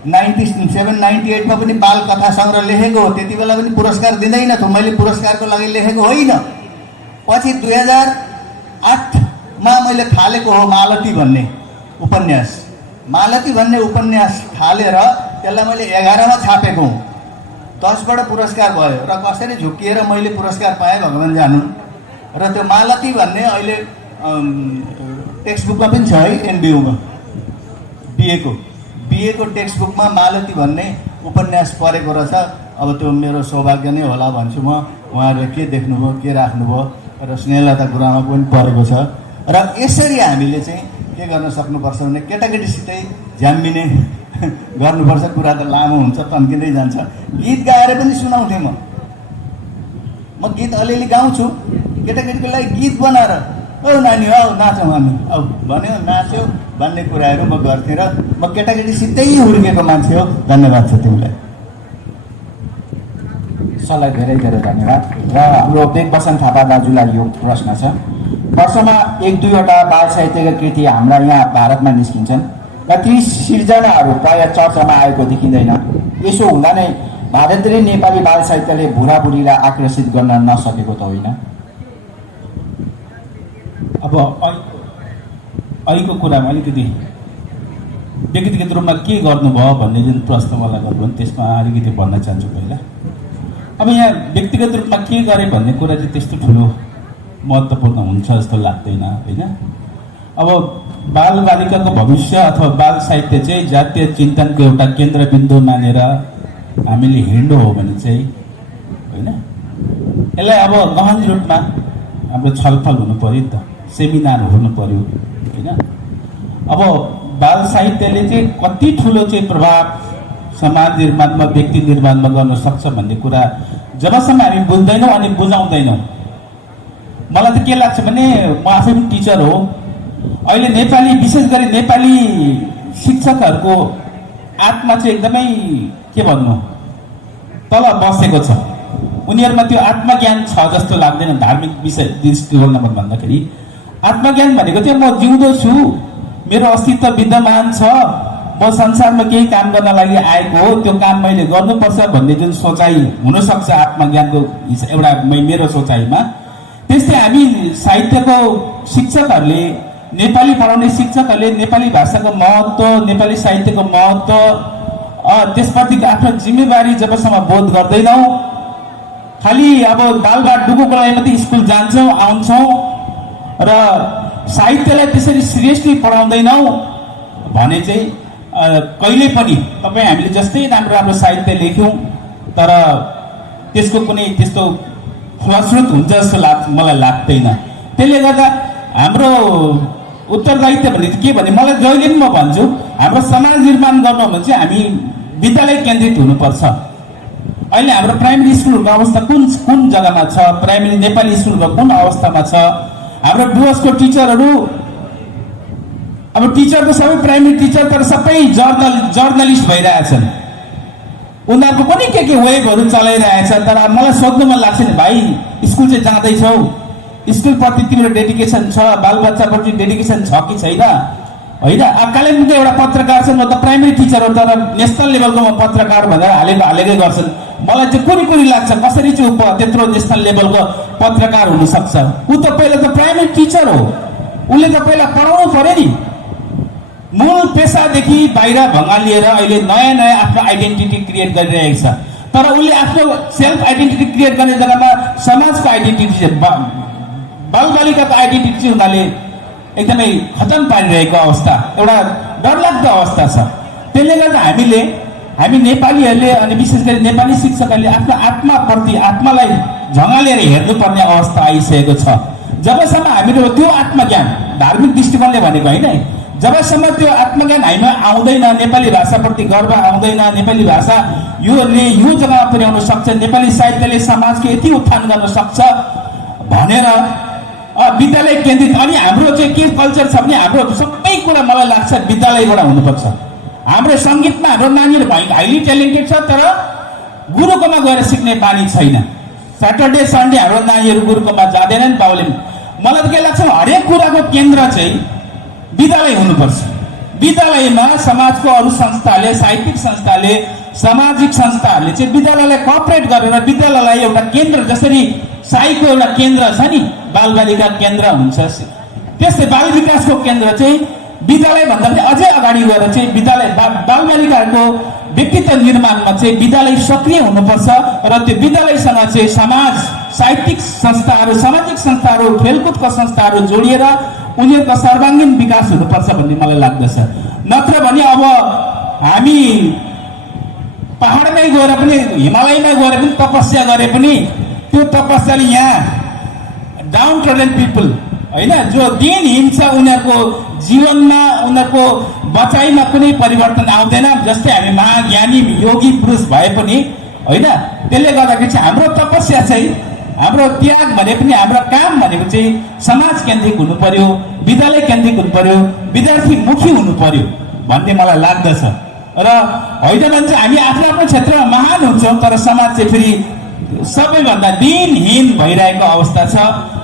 97-98मा पनि बाल कथा सङ्ग्रह लेखेको हो, त्यति बेला पनि पुरस्कार दिँदैन थियो। मैले पुरस्कारको लागि लेखेको होइन। पछि 2008मा मैले थालेको हो मालती भन्ने उपन्यास। मालती भन्ने उपन्यास थालेर त्यसलाई मैले 11मा छापेको हुँ। 10बाट पुरस्कार भयो र कसरी झुकिएर मैले पुरस्कार पाएँ भगवान् जानु। र त्यो मालती भन्ने अहिले टेक्स्ट बुकमा पनि छ है, एनबियूमा बिएको टेक्स्ट बुकमा मालती भन्ने उपन्यास परेको रहेछ। अब त्यो मेरो सौभाग्य नै होला भन्छु म। उहाँहरूले के देख्नुभयो के राख्नुभयो र स्नेहलता गुरुआमा पनि परेको छ। र यसरी हामीले चाहिँ के गर्न सक्नुपर्छ भने केटाकेटीसितै झ्याम्मिने गर्नुपर्छ। कुरा त लामो हुन्छ, तन्किँदै जान्छ। गीत गाएर पनि सुनाउँथेँ म गीत अलिअलि गाउँछु। केटाकेटीको लागि गीत बनाएर औ नानी आऊ नाचौँ हामी आऊ भन्यो, नाच्यो भन्ने कुराहरू म गर्थेँ। र म केटाकेटीसितै हुर्केको मान्छे हो। धन्यवाद छ तिमीलाई। सरलाई धेरै धेरै धन्यवाद। र हाम्रो बेगबसन थापा दाजुलाई यो प्रश्न छ, वर्षमा 1-2वटा बाल साहित्यका कृति हाम्रा यहाँ भारतमा निस्किन्छन् र ती सिर्जनाहरू प्रायः चर्चामा आएको देखिँदैन। यसो हुँदा नै भारतीय नेपाली बाल साहित्यले बुढाबुढीलाई आकर्षित गर्न नसकेको त होइन? अब अहिलेको कुरामा अलिकति व्यक्तिगत रूपमा के गर्नुभयो भन्ने जुन प्रश्न मलाई गर्नुभयो त्यसमा अलिकति भन्न चाहन्छु पहिला। अब यहाँ व्यक्तिगत रूपमा के गरे भन्ने कुरा चाहिँ त्यस्तो ठुलो महत्त्वपूर्ण हुन्छ जस्तो लाग्दैन होइन। अब बालबालिकाको भविष्य अथवा बाल साहित्य चाहिँ जातीय चिन्तनको एउटा केन्द्रबिन्दु मानेर हामीले हिँड्नु हो भने चाहिँ होइन, यसलाई अब गहन रूपमा हाम्रो छलफल हुनु पर्यो नि त, सेमिनार हुनु पर्यो होइन। अब बाल साहित्यले चाहिँ कति ठुलो चाहिँ प्रभाव समाज निर्माणमा व्यक्ति निर्माणमा गर्न सक्छ भन्ने कुरा जबसम्म हामी बुझ्दैनौँ अनि बुझाउँदैनौँ, मलाई त के लाग्छ भने म आफै पनि टिचर हो, अहिले नेपाली विशेष गरी नेपाली शिक्षकहरूको आत्मा चाहिँ एकदमै के भन्नु तल बसेको छ। उनीहरूमा त्यो आत्मज्ञान छ जस्तो लाग्दैन। धार्मिक विषय दृष्टिकोणमा भन्दाखेरि आत्मज्ञान भनेको चाहिँ म जिउँदो छु, मेरो अस्तित्व विद्यमान छ, म संसारमा केही काम गर्न लागि आएको हो, त्यो काम मैले गर्नुपर्छ भन्ने जुन सोचाइ हुनसक्छ आत्मज्ञानको एउटा मेरो सोचाइमा। त्यस्तै हामी साहित्यको शिक्षकहरूले, नेपाली पढाउने शिक्षकहरूले नेपाली भाषाको महत्त्व, नेपाली साहित्यको महत्त्व, त्यसप्रतिको आफ्नो जिम्मेवारी जबसम्म बोध गर्दैनौँ, खालि अब बालबाट डुबुको लागि मात्रै स्कुल जान्छौँ आउँछौँ र साहित्यलाई त्यसरी सिरियसली पढाउँदैनौँ भने चाहिँ कहिले पनि तपाईँ हामीले जस्तै राम्रो राम्रो साहित्य लेख्यौँ तर त्यसको कुनै त्यस्तो फलस्रोत हुन्छ जस्तो मलाई लाग्दैन। त्यसले गर्दा हाम्रो उत्तरदायित्व भने के भने मलाई जहिले पनि म भन्छु हाम्रो समाज निर्माण गर्नु भने चाहिँ हामी विद्यालय केन्द्रित हुनुपर्छ। अहिले हाम्रो प्राइमेरी स्कुलहरूको अवस्था कुन जग्गामा छ, प्राइमेरी नेपाली स्कुलको कुन अवस्थामा छ, हाम्रो डुवर्सको टिचरहरू, अब टिचर त सबै प्राइमेरी टिचर तर सबै जर्नलिस्ट भइरहेछन्, उनीहरूको पनि के वेबहरू चलाइरहेछ। तर मलाई सोध्नु मन लाग्छ नि भाइ स्कुल चाहिँ जाँदैछौ, स्कुलप्रति तिम्रो डेडिकेसन छ, बालबच्चाप्रति डेडिकेसन छ कि छैन होइन। कालिम्पोङको एउटा पत्रकार छन्, म त प्राइमेरी टिचर हो तर नेसनल लेभलको म पत्रकार भनेर हालेकै गर्छन्। मलाई चाहिँ कुनी लाग्छ कसरी चाहिँ त्यत्रो नेसनल लेभलको पत्रकार हुनसक्छ। ऊ त पहिला त प्राइमेरी टिचर हो, उसले त पहिला पढाउनु पर्यो नि। मूल पेसादेखि बाहिर भङ्गालिएर अहिले नयाँ नयाँ आफ्नो आइडेन्टिटी क्रिएट गरिरहेको छ। तर उसले आफ्नो सेल्फ आइडेन्टिटी क्रिएट गर्ने जग्गामा समाजको आइडेन्टिटी चाहिँ बालबालिकाको आइडेन्टिटी चाहिँ उनीहरूले एकदमै खतम पारिरहेको अवस्था, एउटा डरलाग्दो अवस्था छ। त्यसले गर्दा हामी नेपालीहरूले अनि विशेष गरी नेपाली शिक्षकहरूले आफ्नो आत्माप्रति आत्मालाई झङ्गालेर हेर्नुपर्ने अवस्था आइसकेको छ। जबसम्म हामीहरू त्यो आत्मज्ञान धार्मिक दृष्टिकोणले भनेको होइन, जबसम्म त्यो आत्मज्ञान हामीमा आउँदैन, नेपाली भाषाप्रति गर्व आउँदैन, नेपाली भाषा योले यो जग्गामा पुर्याउन सक्छ, नेपाली साहित्यले समाजको यति उत्थान गर्न सक्छ भनेर विद्यालय केन्द्रित। अनि हाम्रो चाहिँ के कल्चर छ भने हाम्रो सबै कुरा मलाई लाग्छ विद्यालयबाट हुनुपर्छ। हाम्रो सङ्गीतमा हाम्रो नानीहरू हाइली ट्यालेन्टेड छ तर गुरुकोमा गएर सिक्ने बानी छैन। स्याटरडे सन्डे हाम्रो नानीहरू गुरुकोमा जाँदैनन् बाउले। मलाई त के लाग्छ हरेक कुराको केन्द्र चाहिँ विद्यालय हुनुपर्छ। विद्यालयमा समाजको अरू संस्थाले, साहित्यिक संस्थाले, सामाजिक संस्थाहरूले चाहिँ विद्यालयलाई कोअपरेट गरेर विद्यालयलाई एउटा केन्द्र, जसरी साईको एउटा केन्द्र छ नि, बालबालिका केन्द्र हुन्छ, त्यस्तै बाल विकासको केन्द्र चाहिँ विद्यालयभन्दा पनि अझै अगाडि गएर चाहिँ विद्यालय बालबालिकाहरूको व्यक्तित्व निर्माणमा चाहिँ विद्यालय सक्रिय हुनुपर्छ र त्यो विद्यालयसँग चाहिँ समाज, साहित्यिक संस्थाहरू, सामाजिक संस्थाहरू, खेलकुदको संस्थाहरू जोडिएर उनीहरूको सर्वाङ्गीण विकास हुनुपर्छ भन्ने मलाई लाग्दछ। नत्र भने अब हामी पहाडमै गएर पनि, हिमालयमा गएर पनि तपस्या गरे पनि त्यो तपस्याले यहाँ डाउन ट्रोडन पिपल होइन, जो दिनहीन छ, उनीहरूको जीवनमा, उनीहरूको बचाइमा कुनै परिवर्तन आउँदैन। जस्तै हामी महाज्ञानी योगी पुरुष भए पनि होइन, त्यसले गर्दाखेरि चाहिँ हाम्रो तपस्या चाहिँ, हाम्रो त्याग भने पनि, हाम्रो काम भनेको चाहिँ समाज केन्द्रित हुनु पर्यो, विद्यालय केन्द्रित हुनु पर्यो, विद्यार्थीमुखी हुनु पर्यो भन्ने मलाई लाग्दछ। र होइन भने चाहिँ हामी आफ्नो आफ्नो क्षेत्रमा महान हुन्छौँ तर समाज चाहिँ फेरि सबैभन्दा दिनहीन भइरहेको अवस्था छ।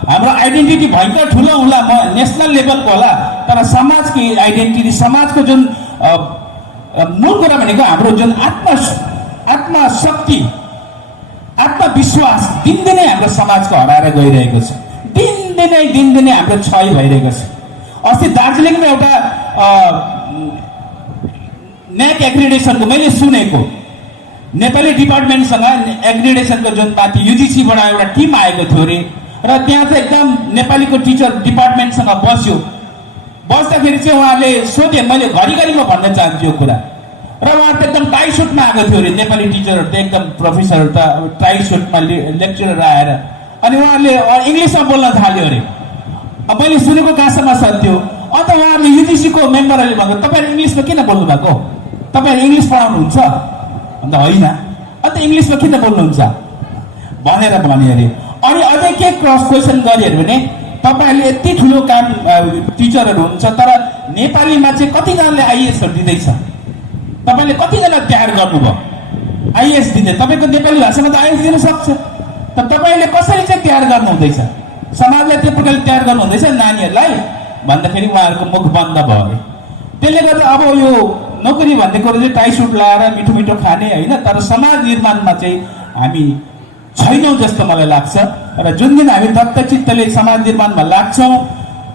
हाम्रो आइडेन्टिटी भयङ्कर ठुलो होला, नेसनल लेभलको होला, तर समाजको आइडेन्टिटी, समाजको जुन मूल कुरा भनेको हाम्रो जुन आत्मशक्ति, आत्मविश्वास दिनदिनै हाम्रो समाजको हराएर गइरहेको छ। दिनदिनै हाम्रो क्षय भइरहेको छ। अस्ति दार्जिलिङमा न्याक एग्रिडेसनको मैले सुनेको नेपाली डिपार्टमेन्टसँग एग्रिडेसनको जुन माथि युजिसीबाट एउटा टिम आएको थियो अरे र त्यहाँ चाहिँ एकदम नेपालीको टिचर डिपार्टमेन्टसँग बस्यो। बस्दाखेरि चाहिँ उहाँले सोधे, मैले घरिघरिमा भन्न चाहन्छु यो कुरा, र उहाँहरू त एकदम टाई सुटमा आएको थियो अरे नेपाली टिचरहरू त एकदम प्रोफेसरहरू त टाई सुटमा लेक्चरर आएर, अनि उहाँहरूले इङ्ग्लिसमा बोल्न थाल्यो अरे। अब मैले सुनेको कहाँसम्म सत्य हो? अन्त उहाँहरूले युजिसीको मेम्बरहरूले भन्यो तपाईँहरू इङ्ग्लिसमा किन बोल्नु भएको, तपाईँहरू इङ्ग्लिस पढाउनुहुन्छ? अन्त होइन, अन्त इङ्ग्लिसमा किन बोल्नुहुन्छ भनेर भन्यो अरे। अनि अझै के क्रस क्वेसन गर्यो अरे भने तपाईँहरूले यति ठुलो काम टिचरहरू हुनुहुन्छ तर नेपालीमा चाहिँ कतिजनाले आइएसहरू दिँदैछ, तपाईँले कतिजना तयार गर्नुभयो आइएस दिँदै? तपाईँको नेपाली भाषामा त आइएस दिन सक्छ, तर तपाईँले कसरी चाहिँ तयार गर्नु हुँदैछ, समाजलाई त्यो प्रकारले तयार गर्नु हुँदैछ नानीहरूलाई भन्दाखेरि उहाँहरूको मुख बन्द भयो अरे। त्यसले गर्दा अब यो नोकरी भन्ने कुरो चाहिँ टाई सुट लगाएर मिठो मिठो खाने होइन, तर समाज निर्माणमा चाहिँ हामी छैनौँ जस्तो मलाई लाग्छ। र जुन दिन हामी दत्तचित्तले समाज निर्माणमा लाग्छौँ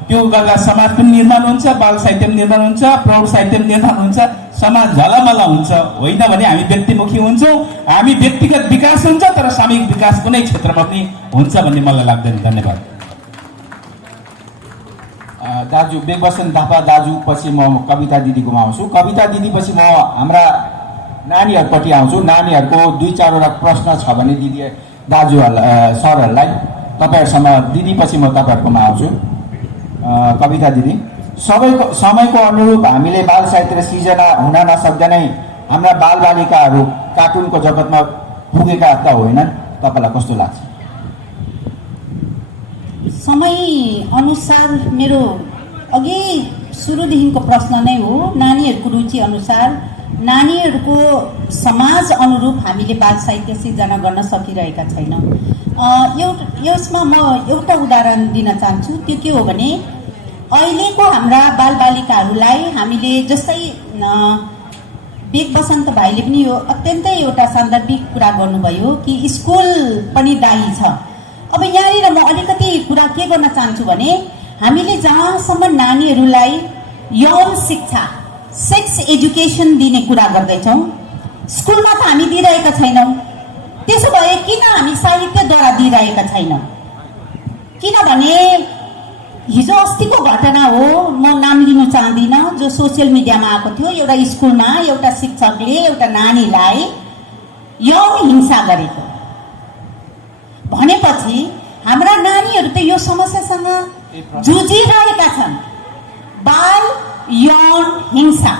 त्यो गर्दा समाज पनि निर्माण हुन्छ, बाल साहित्य पनि निर्माण हुन्छ, प्रौढ साहित्य पनि निर्माण हुन्छ, समाज झलमल हुन्छ। होइन भने हामी व्यक्तिमुखी हुन्छौँ, हामी व्यक्तिगत विकास हुन्छ तर सामूहिक विकास कुनै क्षेत्रमा पनि हुन्छ भन्ने मलाई लाग्दैन। धन्यवाद। दाजु बेगबसन थापा दाजु पछि म कविता दिदीकोमा आउँछु। कविता दिदी पछि म हाम्रा नानीहरूपट्टि आउँछु। नानीहरूको 2-4वटा प्रश्न छ भने दिदी दाजुहरूलाई सरहरूलाई तपाईँहरूसँग दिदी पछि म तपाईँहरूकोमा आउँछु। कविता दिदी, समयको अनुरूप हामीले बाल साहित्य र सृजना हुन नसक्दै हाम्रा बालबालिकाहरू कार्टुनको जगतमा पुगेका त होइनन्, तपाईँलाई कस्तो लाग्छ? समय अनुसार मेरो अघि सुरुदेखिको प्रश्न नै हो, नानीहरूको रुचि अनुसार नानीहरूको समाज अनुरूप हामीले बाल साहित्य सिर्जना गर्न सकिरहेका छैनौँ। यसमा म एउटा उदाहरण दिन चाहन्छु। त्यो के हो भने अहिलेको हाम्रा बालबालिकाहरूलाई हामीले जस्तै बेगबसन्त भाइले पनि यो अत्यन्तै एउटा सान्दर्भिक कुरा गर्नुभयो कि स्कुल पनि दायी छ। अब यहाँनिर म अलिकति कुरा के गर्न चाहन्छु भने हामीले जहाँसम्म नानीहरूलाई यौन शिक्षा सेक्स एजुकेसन दिने कुरा गर्दैछौँ, स्कुलमा त हामी दिइरहेका छैनौँ। त्यसो भए किन हामी साहित्यद्वारा दिइरहेका छैनौँ? किनभने हिजो अस्तिको घटना हो, म नाम लिनु चाहदिनँ, जो सोसियल मिडियामा आएको थियो। एउटा स्कुलमा एउटा शिक्षकले एउटा नानीलाई यौन हिंसा गरेको भनेपछि हाम्रा नानीहरू त यो समस्यासँग जुझिरहेका छन्। बाल यौन हिंसा,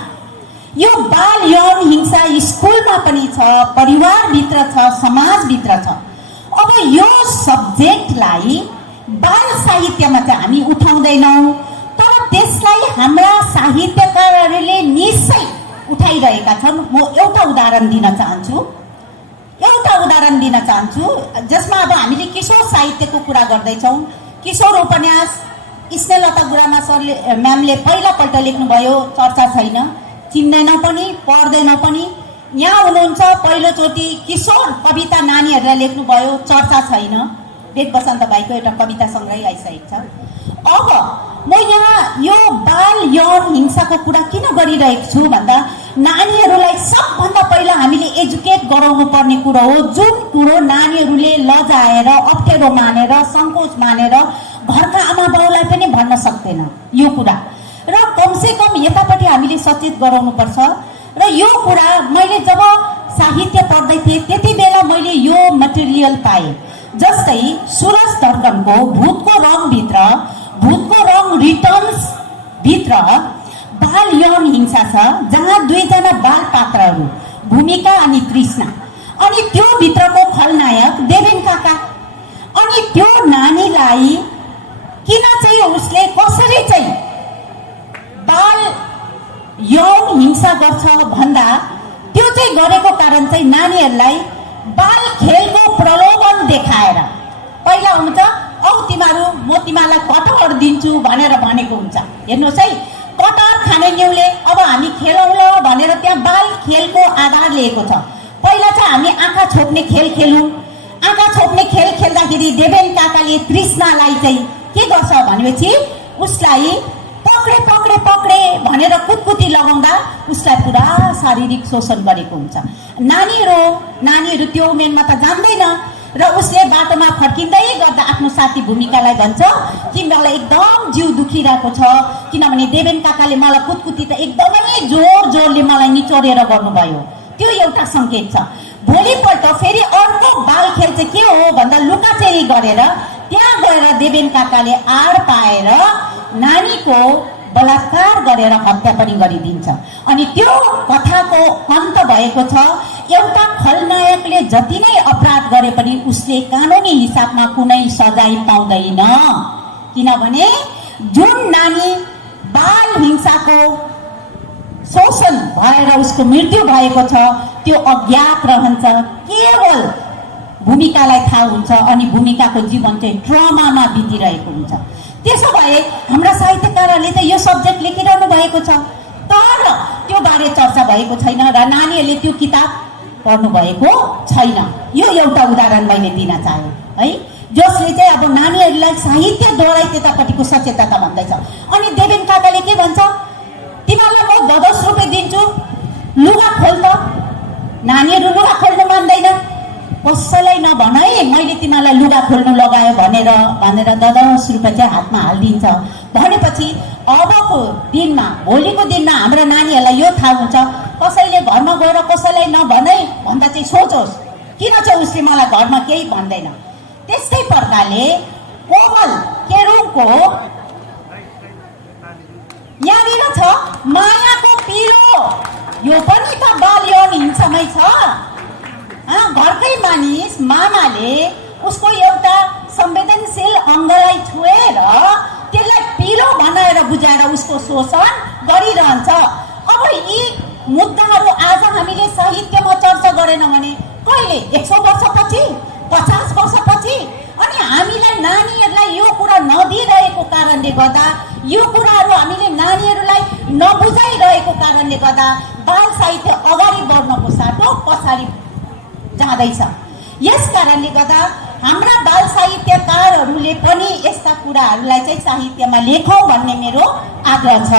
यो बाल यौन हिंसा स्कुलमा पनि छ, परिवारभित्र छ, समाजभित्र छ। अब यो सब्जेक्टलाई बाल साहित्यमा चाहिँ हामी उठाउँदैनौँ, तर त्यसलाई हाम्रा साहित्यकारहरूले निश्चय उठाइरहेका छन्। म एउटा उदाहरण दिन चाहन्छु जसमा अब हामीले किशोर साहित्यको कुरा गर्दैछौँ। किशोर उपन्यास स्नेहलता गुरामा सरले म्यामले पहिलापल्ट लेख्नुभयो, चर्चा छैन, चिन्दैनौँ पनि पढ्दैनौँ पनि। यहाँ हुनुहुन्छ पहिलोचोटि किशोर कविता नानीहरूलाई लेख्नुभयो, चर्चा छैन। बेगबसन्त भाइको एउटा कविता सङ्ग्रह आइसकेको छ। अब म यहाँ यो बाल यौन हिंसाको कुरा किन गरिरहेको छु भन्दा नानीहरूलाई सबभन्दा पहिला हामीले एजुकेट गराउनु पर्ने कुरो हो, जुन कुरो नानीहरूले लजाएर, अप्ठ्यारो मानेर, सङ्कोच मानेर घरका आमा बाउलाई पनि भन्न सक्दैन यो कुरा। र कमसेकम यतापट्टि हामीले सचेत गराउनुपर्छ। र यो कुरा मैले जब साहित्य पढ्दै थिएँ त्यति बेला मैले यो मटेरियल पाएँ। जस्तै सुरज धर्कनको भूतको रङ रिटर्न्स भित्र बाल यौन हिंसा छ, जहाँ 2जना बाल पात्रहरू भूमिका अनि तृष्णा, अनि त्यो भित्रको खलनायक देवेन काका। अनि त्यो नानीलाई किन चाहिँ उसले कसरी चाहिँ बाल यौन हिंसा गर्छ भन्दा त्यो चाहिँ गरेको कारण चाहिँ नानीहरूलाई बाल खेलको प्रलोभन देखाएर पहिला हुन्छ औ तिमीहरू म तिमीलाई कटहर दिन्छु भनेर भनेको हुन्छ। हेर्नुहोस् है, कटहर खाने न्युले अब हामी खेलौँ ल भनेर त्यहाँ बाल खेलको आधार लिएको छ। पहिला चाहिँ हामी आँखा छोप्ने खेल खेलौँ। आँखा छोप्ने खेल खेल्दाखेरि देवेन काकाले तृष्णालाई चाहिँ के गर्छ भनेपछि उसलाई पक्रे पक्रे पक्रे भनेर कुटकुटी लगाउँदा उसलाई पुरा शारीरिक शोषण गरेको हुन्छ। नानीहरू त्यो उमेरमा त जान्दैन र उसले बाटोमा फर्किँदै गर्दा आफ्नो साथी भूमिकालाई भन्छ कि मलाई एकदम जिउ दुखिरहेको छ, किनभने देवेन काकाले मलाई कुटकुटी त एकदमै जोरले मलाई निचोरेर गर्नुभयो। त्यो एउटा सङ्केत छ। भोलिपल्ट फेरि अर्को बाल खेल चाहिँ के हो भन्दा लुकाचेरी गरेर त्यहाँ गएर देवेन काकाले आड पाएर नानीको बलात्कार गरेर हत्या पनि गरिदिन्छ। अनि त्यो कथाको अन्त भएको छ एउटा खलनायकले जति नै अपराध गरे पनि उसले कानुनी हिसाबमा कुनै सजाय पाउँदैन, किनभने जुन नानी बाल हिंसाको शोषण भएर उसको मृत्यु भएको छ त्यो अज्ञात रहन्छ, केवल भूमिकालाई थाहा हुन्छ अनि भूमिकाको जीवन चाहिँ ट्रमामा बितिरहेको हुन्छ। त्यसो भए हाम्रा साहित्यकारहरूले त यो सब्जेक्ट लेखिरहनु भएको छ, तर त्यो बारे चर्चा भएको छैन र नानीहरूले त्यो किताब पढ्नु भएको छैन। यो एउटा उदाहरण मैले दिन चाहे है, जसले चाहिँ अब नानीहरूलाई साहित्यद्वारा त्यतापट्टिको सचेतता भन्दैछ। अनि देवेन काकाले के भन्छ, तिमीहरूलाई म 10 रुपियाँ दिन्छु, लुगा खोल त। नानीहरू लुगा खोल्नु मान्दैन, कसैलाई नभन है मैले तिमीलाई लुगा खोल्नु लगायो भनेर 10 रुपियाँ चाहिँ हातमा हालिदिन्छ। भनेपछि अबको दिनमा भोलिको दिनमा हाम्रा नानीहरूलाई यो थाहा हुन्छ कसैले घरमा गएर कसैलाई नभनै भन्दा चाहिँ सोचोस् किन चाहिँ उसले मलाई घरमा केही भन्दैन। त्यस्तै प्रकारले कोमल केरुङको यहाँनिर छ मायाको पिलो, यो पनि त बाल यौन हिंसामै छ। घरकै मानिस मामाले उसको एउटा संवेदनशील अङ्गलाई छुएर त्यसलाई पिलो बनाएर बुझाएर उसको शोषण गरिरहन्छ। अब यी मुद्दाहरू आज हामीले साहित्यमा चर्चा गरेन भने कहिले 100 वर्षपछि 50 वर्षपछि? अनि हामीलाई नानीहरूलाई यो कुरा नदिइरहेको कारणले गर्दा, यो कुराहरू हामीले नानीहरूलाई नबुझाइरहेको कारणले गर्दा बाल साहित्य अगाडि बढ्नको साटो पछाडि जाँदैछ। यस कारणले गर्दा हाम्रा बाल साहित्यकारहरूले पनि यस्ता कुराहरूलाई चाहिँ साहित्यमा लेखौँ भन्ने मेरो आग्रह छ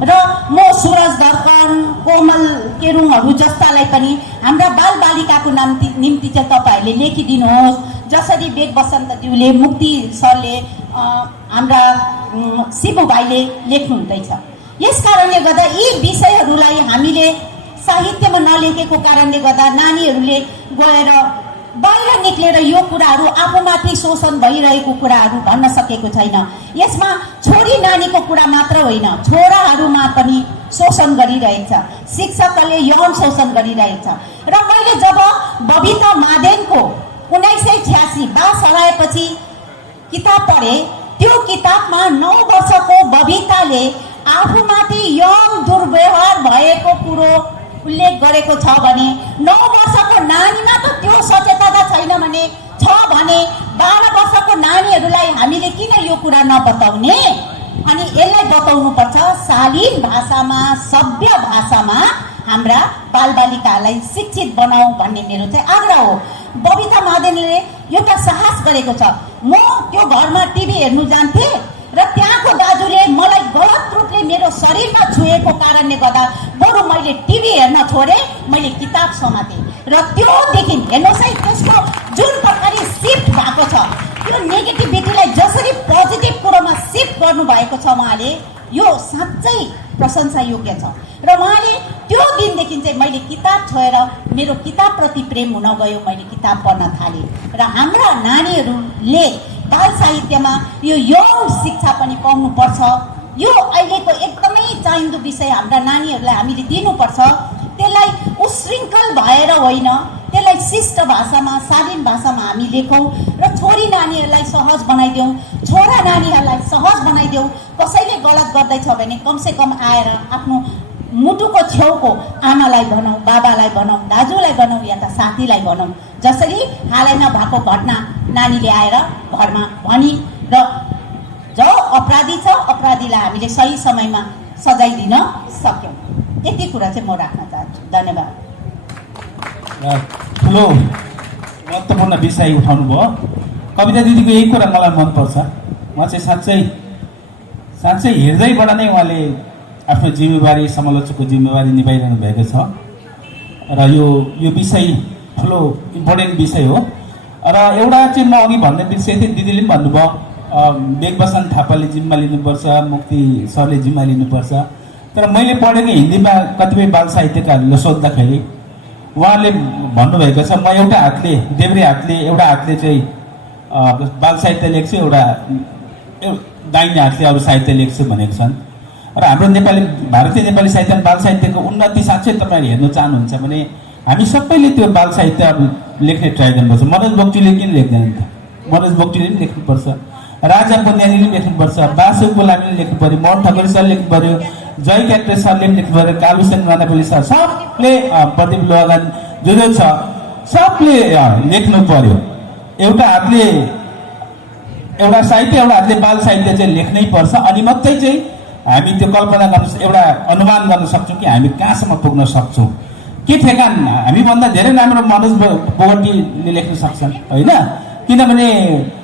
र म सुरज दर्पण कोमल केरुङहरू जस्तालाई पनि हाम्रा बाल बालिकाको निम्ति चाहिँ तपाईँहरूले लेखिदिनुहोस्, जसरी बेग बसन्तज्यूले, मुक्ति सरले, हाम्रा शिवु भाइले लेख्नुहुँदैछ। यस कारणले गर्दा यी विषयहरूलाई हामीले साहित्यमा नलेखेको कारणले गर्दा नानीहरूले गएर बाहिर निक्लेर यो कुराहरू आफूमाथि शोषण भइरहेको कुराहरू भन्न सकेको छैन। यसमा छोरी नानीको कुरा मात्र होइन, छोराहरूमा पनि शोषण गरिरहेछ, शिक्षकले यौन शोषण गरिरहेछ। र मैले जब बबिता मादेनको 1986 बास हराएपछि किताब पढेँ, त्यो किताबमा 9 वर्षको बबिताले आफूमाथि यौन दुर्व्यवहार भएको कुरो उल्लेख गरेको छ भने 9 वर्षको नानीमा त त्यो सचेतता छैन भने 12 वर्षको नानीहरूलाई हामीले किन यो कुरा नबताउने? अनि यसलाई बताउनुपर्छ शालीन भाषामा, सभ्य भाषामा हाम्रा बालबालिकालाई शिक्षित बनाऊ भन्ने मेरो चाहिँ आग्रह हो। बबिता मादेनले एउटा साहस गरेको छ। म त्यो घरमा टिभी हेर्नु जान्थेँ र त्यहाँको दाजुले मलाई गलत रूपले मेरो शरीरमा छुएको कारणले गर्दा बरु मैले टिभी हेर्न छोडेँ, मैले किताब समातेँ। र त्योदेखि हेर्नुहोस् है त्यसको जुन प्रकारले सिफ्ट भएको छ, त्यो नेगेटिभिटीलाई जसरी पोजिटिभ कुरोमा सिफ्ट गर्नुभएको छ उहाँले, यो साँच्चै प्रशंसा योग्य छ। र उहाँले त्यो दिनदेखि चाहिँ मैले किताब छोएर मेरो किताबप्रति प्रेम हुन गयो, मैले किताब पढ्न थालेँ। र हाम्रा नानीहरूले बाल साहित्यमा यो यौन शिक्षा पनि पाउनुपर्छ। यो अहिलेको एकदमै चाहिँदो विषय हाम्रा नानीहरूलाई हामीले दिनुपर्छ। त्यसलाई उशृङ्खल भएर होइन, त्यसलाई शिष्ट भाषामा, शालीन भाषामा हामी लेखौँ र छोरी नानीहरूलाई सहज बनाइदेऊ, छोरा नानीहरूलाई सहज बनाइदेऊ। कसैले गलत गर्दैछ भने कमसेकम आएर आफ्नो मुटुको छेउको आमालाई भनौँ, बाबालाई भनौँ, दाजुलाई भनौँ या त साथीलाई भनौँ। जसरी हालैमा भएको घटना नानीले आएर घरमा भनी र जो अपराधी छ अपराधीलाई हामीले सही समयमा सजाय दिन सक्यौँ। यति कुरा चाहिँ म राख्न चाहन्छु। धन्यवाद। ठुलो महत्त्वपूर्ण विषय उठाउनु भयो। कविता दिदीको यही कुरा मलाई मनपर्छ। म चाहिँ साँच्चै साँच्चै हृदयबाट नै उहाँले आफ्नो जिम्मेवारी समालोचकको जिम्मेवारी निभाइरहनु भएको छ र यो विषय ठुलो इम्पोर्टेन्ट विषय हो। र एउटा चाहिँ म अघि भन्ने विषय थिएँ, दिदीले पनि भन्नुभयो बेगबसन थापाले जिम्मा लिनुपर्छ, मुक्ति सरले जिम्मा लिनुपर्छ। तर मैले पढेको हिन्दीमा कतिपय बाल साहित्यकारहरूले सोद्धाखेरि उहाँले भन्नुभएको छ म एउटा हातले देब्रे हातले एउटा हातले चाहिँ बाल साहित्य लेख्छु, एउटा दाहिने हातले अरू साहित्य लेख्छु भनेको छन्। र हाम्रो नेपाली भारतीय नेपाली साहित्य बाल साहित्यको उन्नति साँच्चै तपाईँले हेर्न चाहनुहुन्छ भने हामी सबैले त्यो बाल साहित्य लेख्ने ट्राई गर्नुपर्छ। मनोज बोक्टीले किन लेख्दैन त? मनोज बोक्टीले पनि लेख्नुपर्छ, राजा पुन्यानीले पनि लेख्नुपर्छ, बासु गुलामीले लेख्नु पऱ्यो, मोहन ठकुरी सरले लेख्नु पऱ्यो, जय क्याक्टर सरले पनि लेख्नु पऱ्यो, कालुसेन राणापुली सर, सबले प्रदीप लोहागान जो छ सबले लेख्नु पऱ्यो। एउटा हातले एउटा साहित्य एउटा हातले बाल साहित्य चाहिँ लेख्नै पर्छ। अनि मात्रै चाहिँ हामी त्यो कल्पना गर्न एउटा अनुमान गर्न सक्छौँ कि हामी कहाँसम्म पुग्न सक्छौँ। के ठेगान हामीभन्दा धेरै राम्रो मनोज बोगटीले लेख्न सक्छन् होइन, किनभने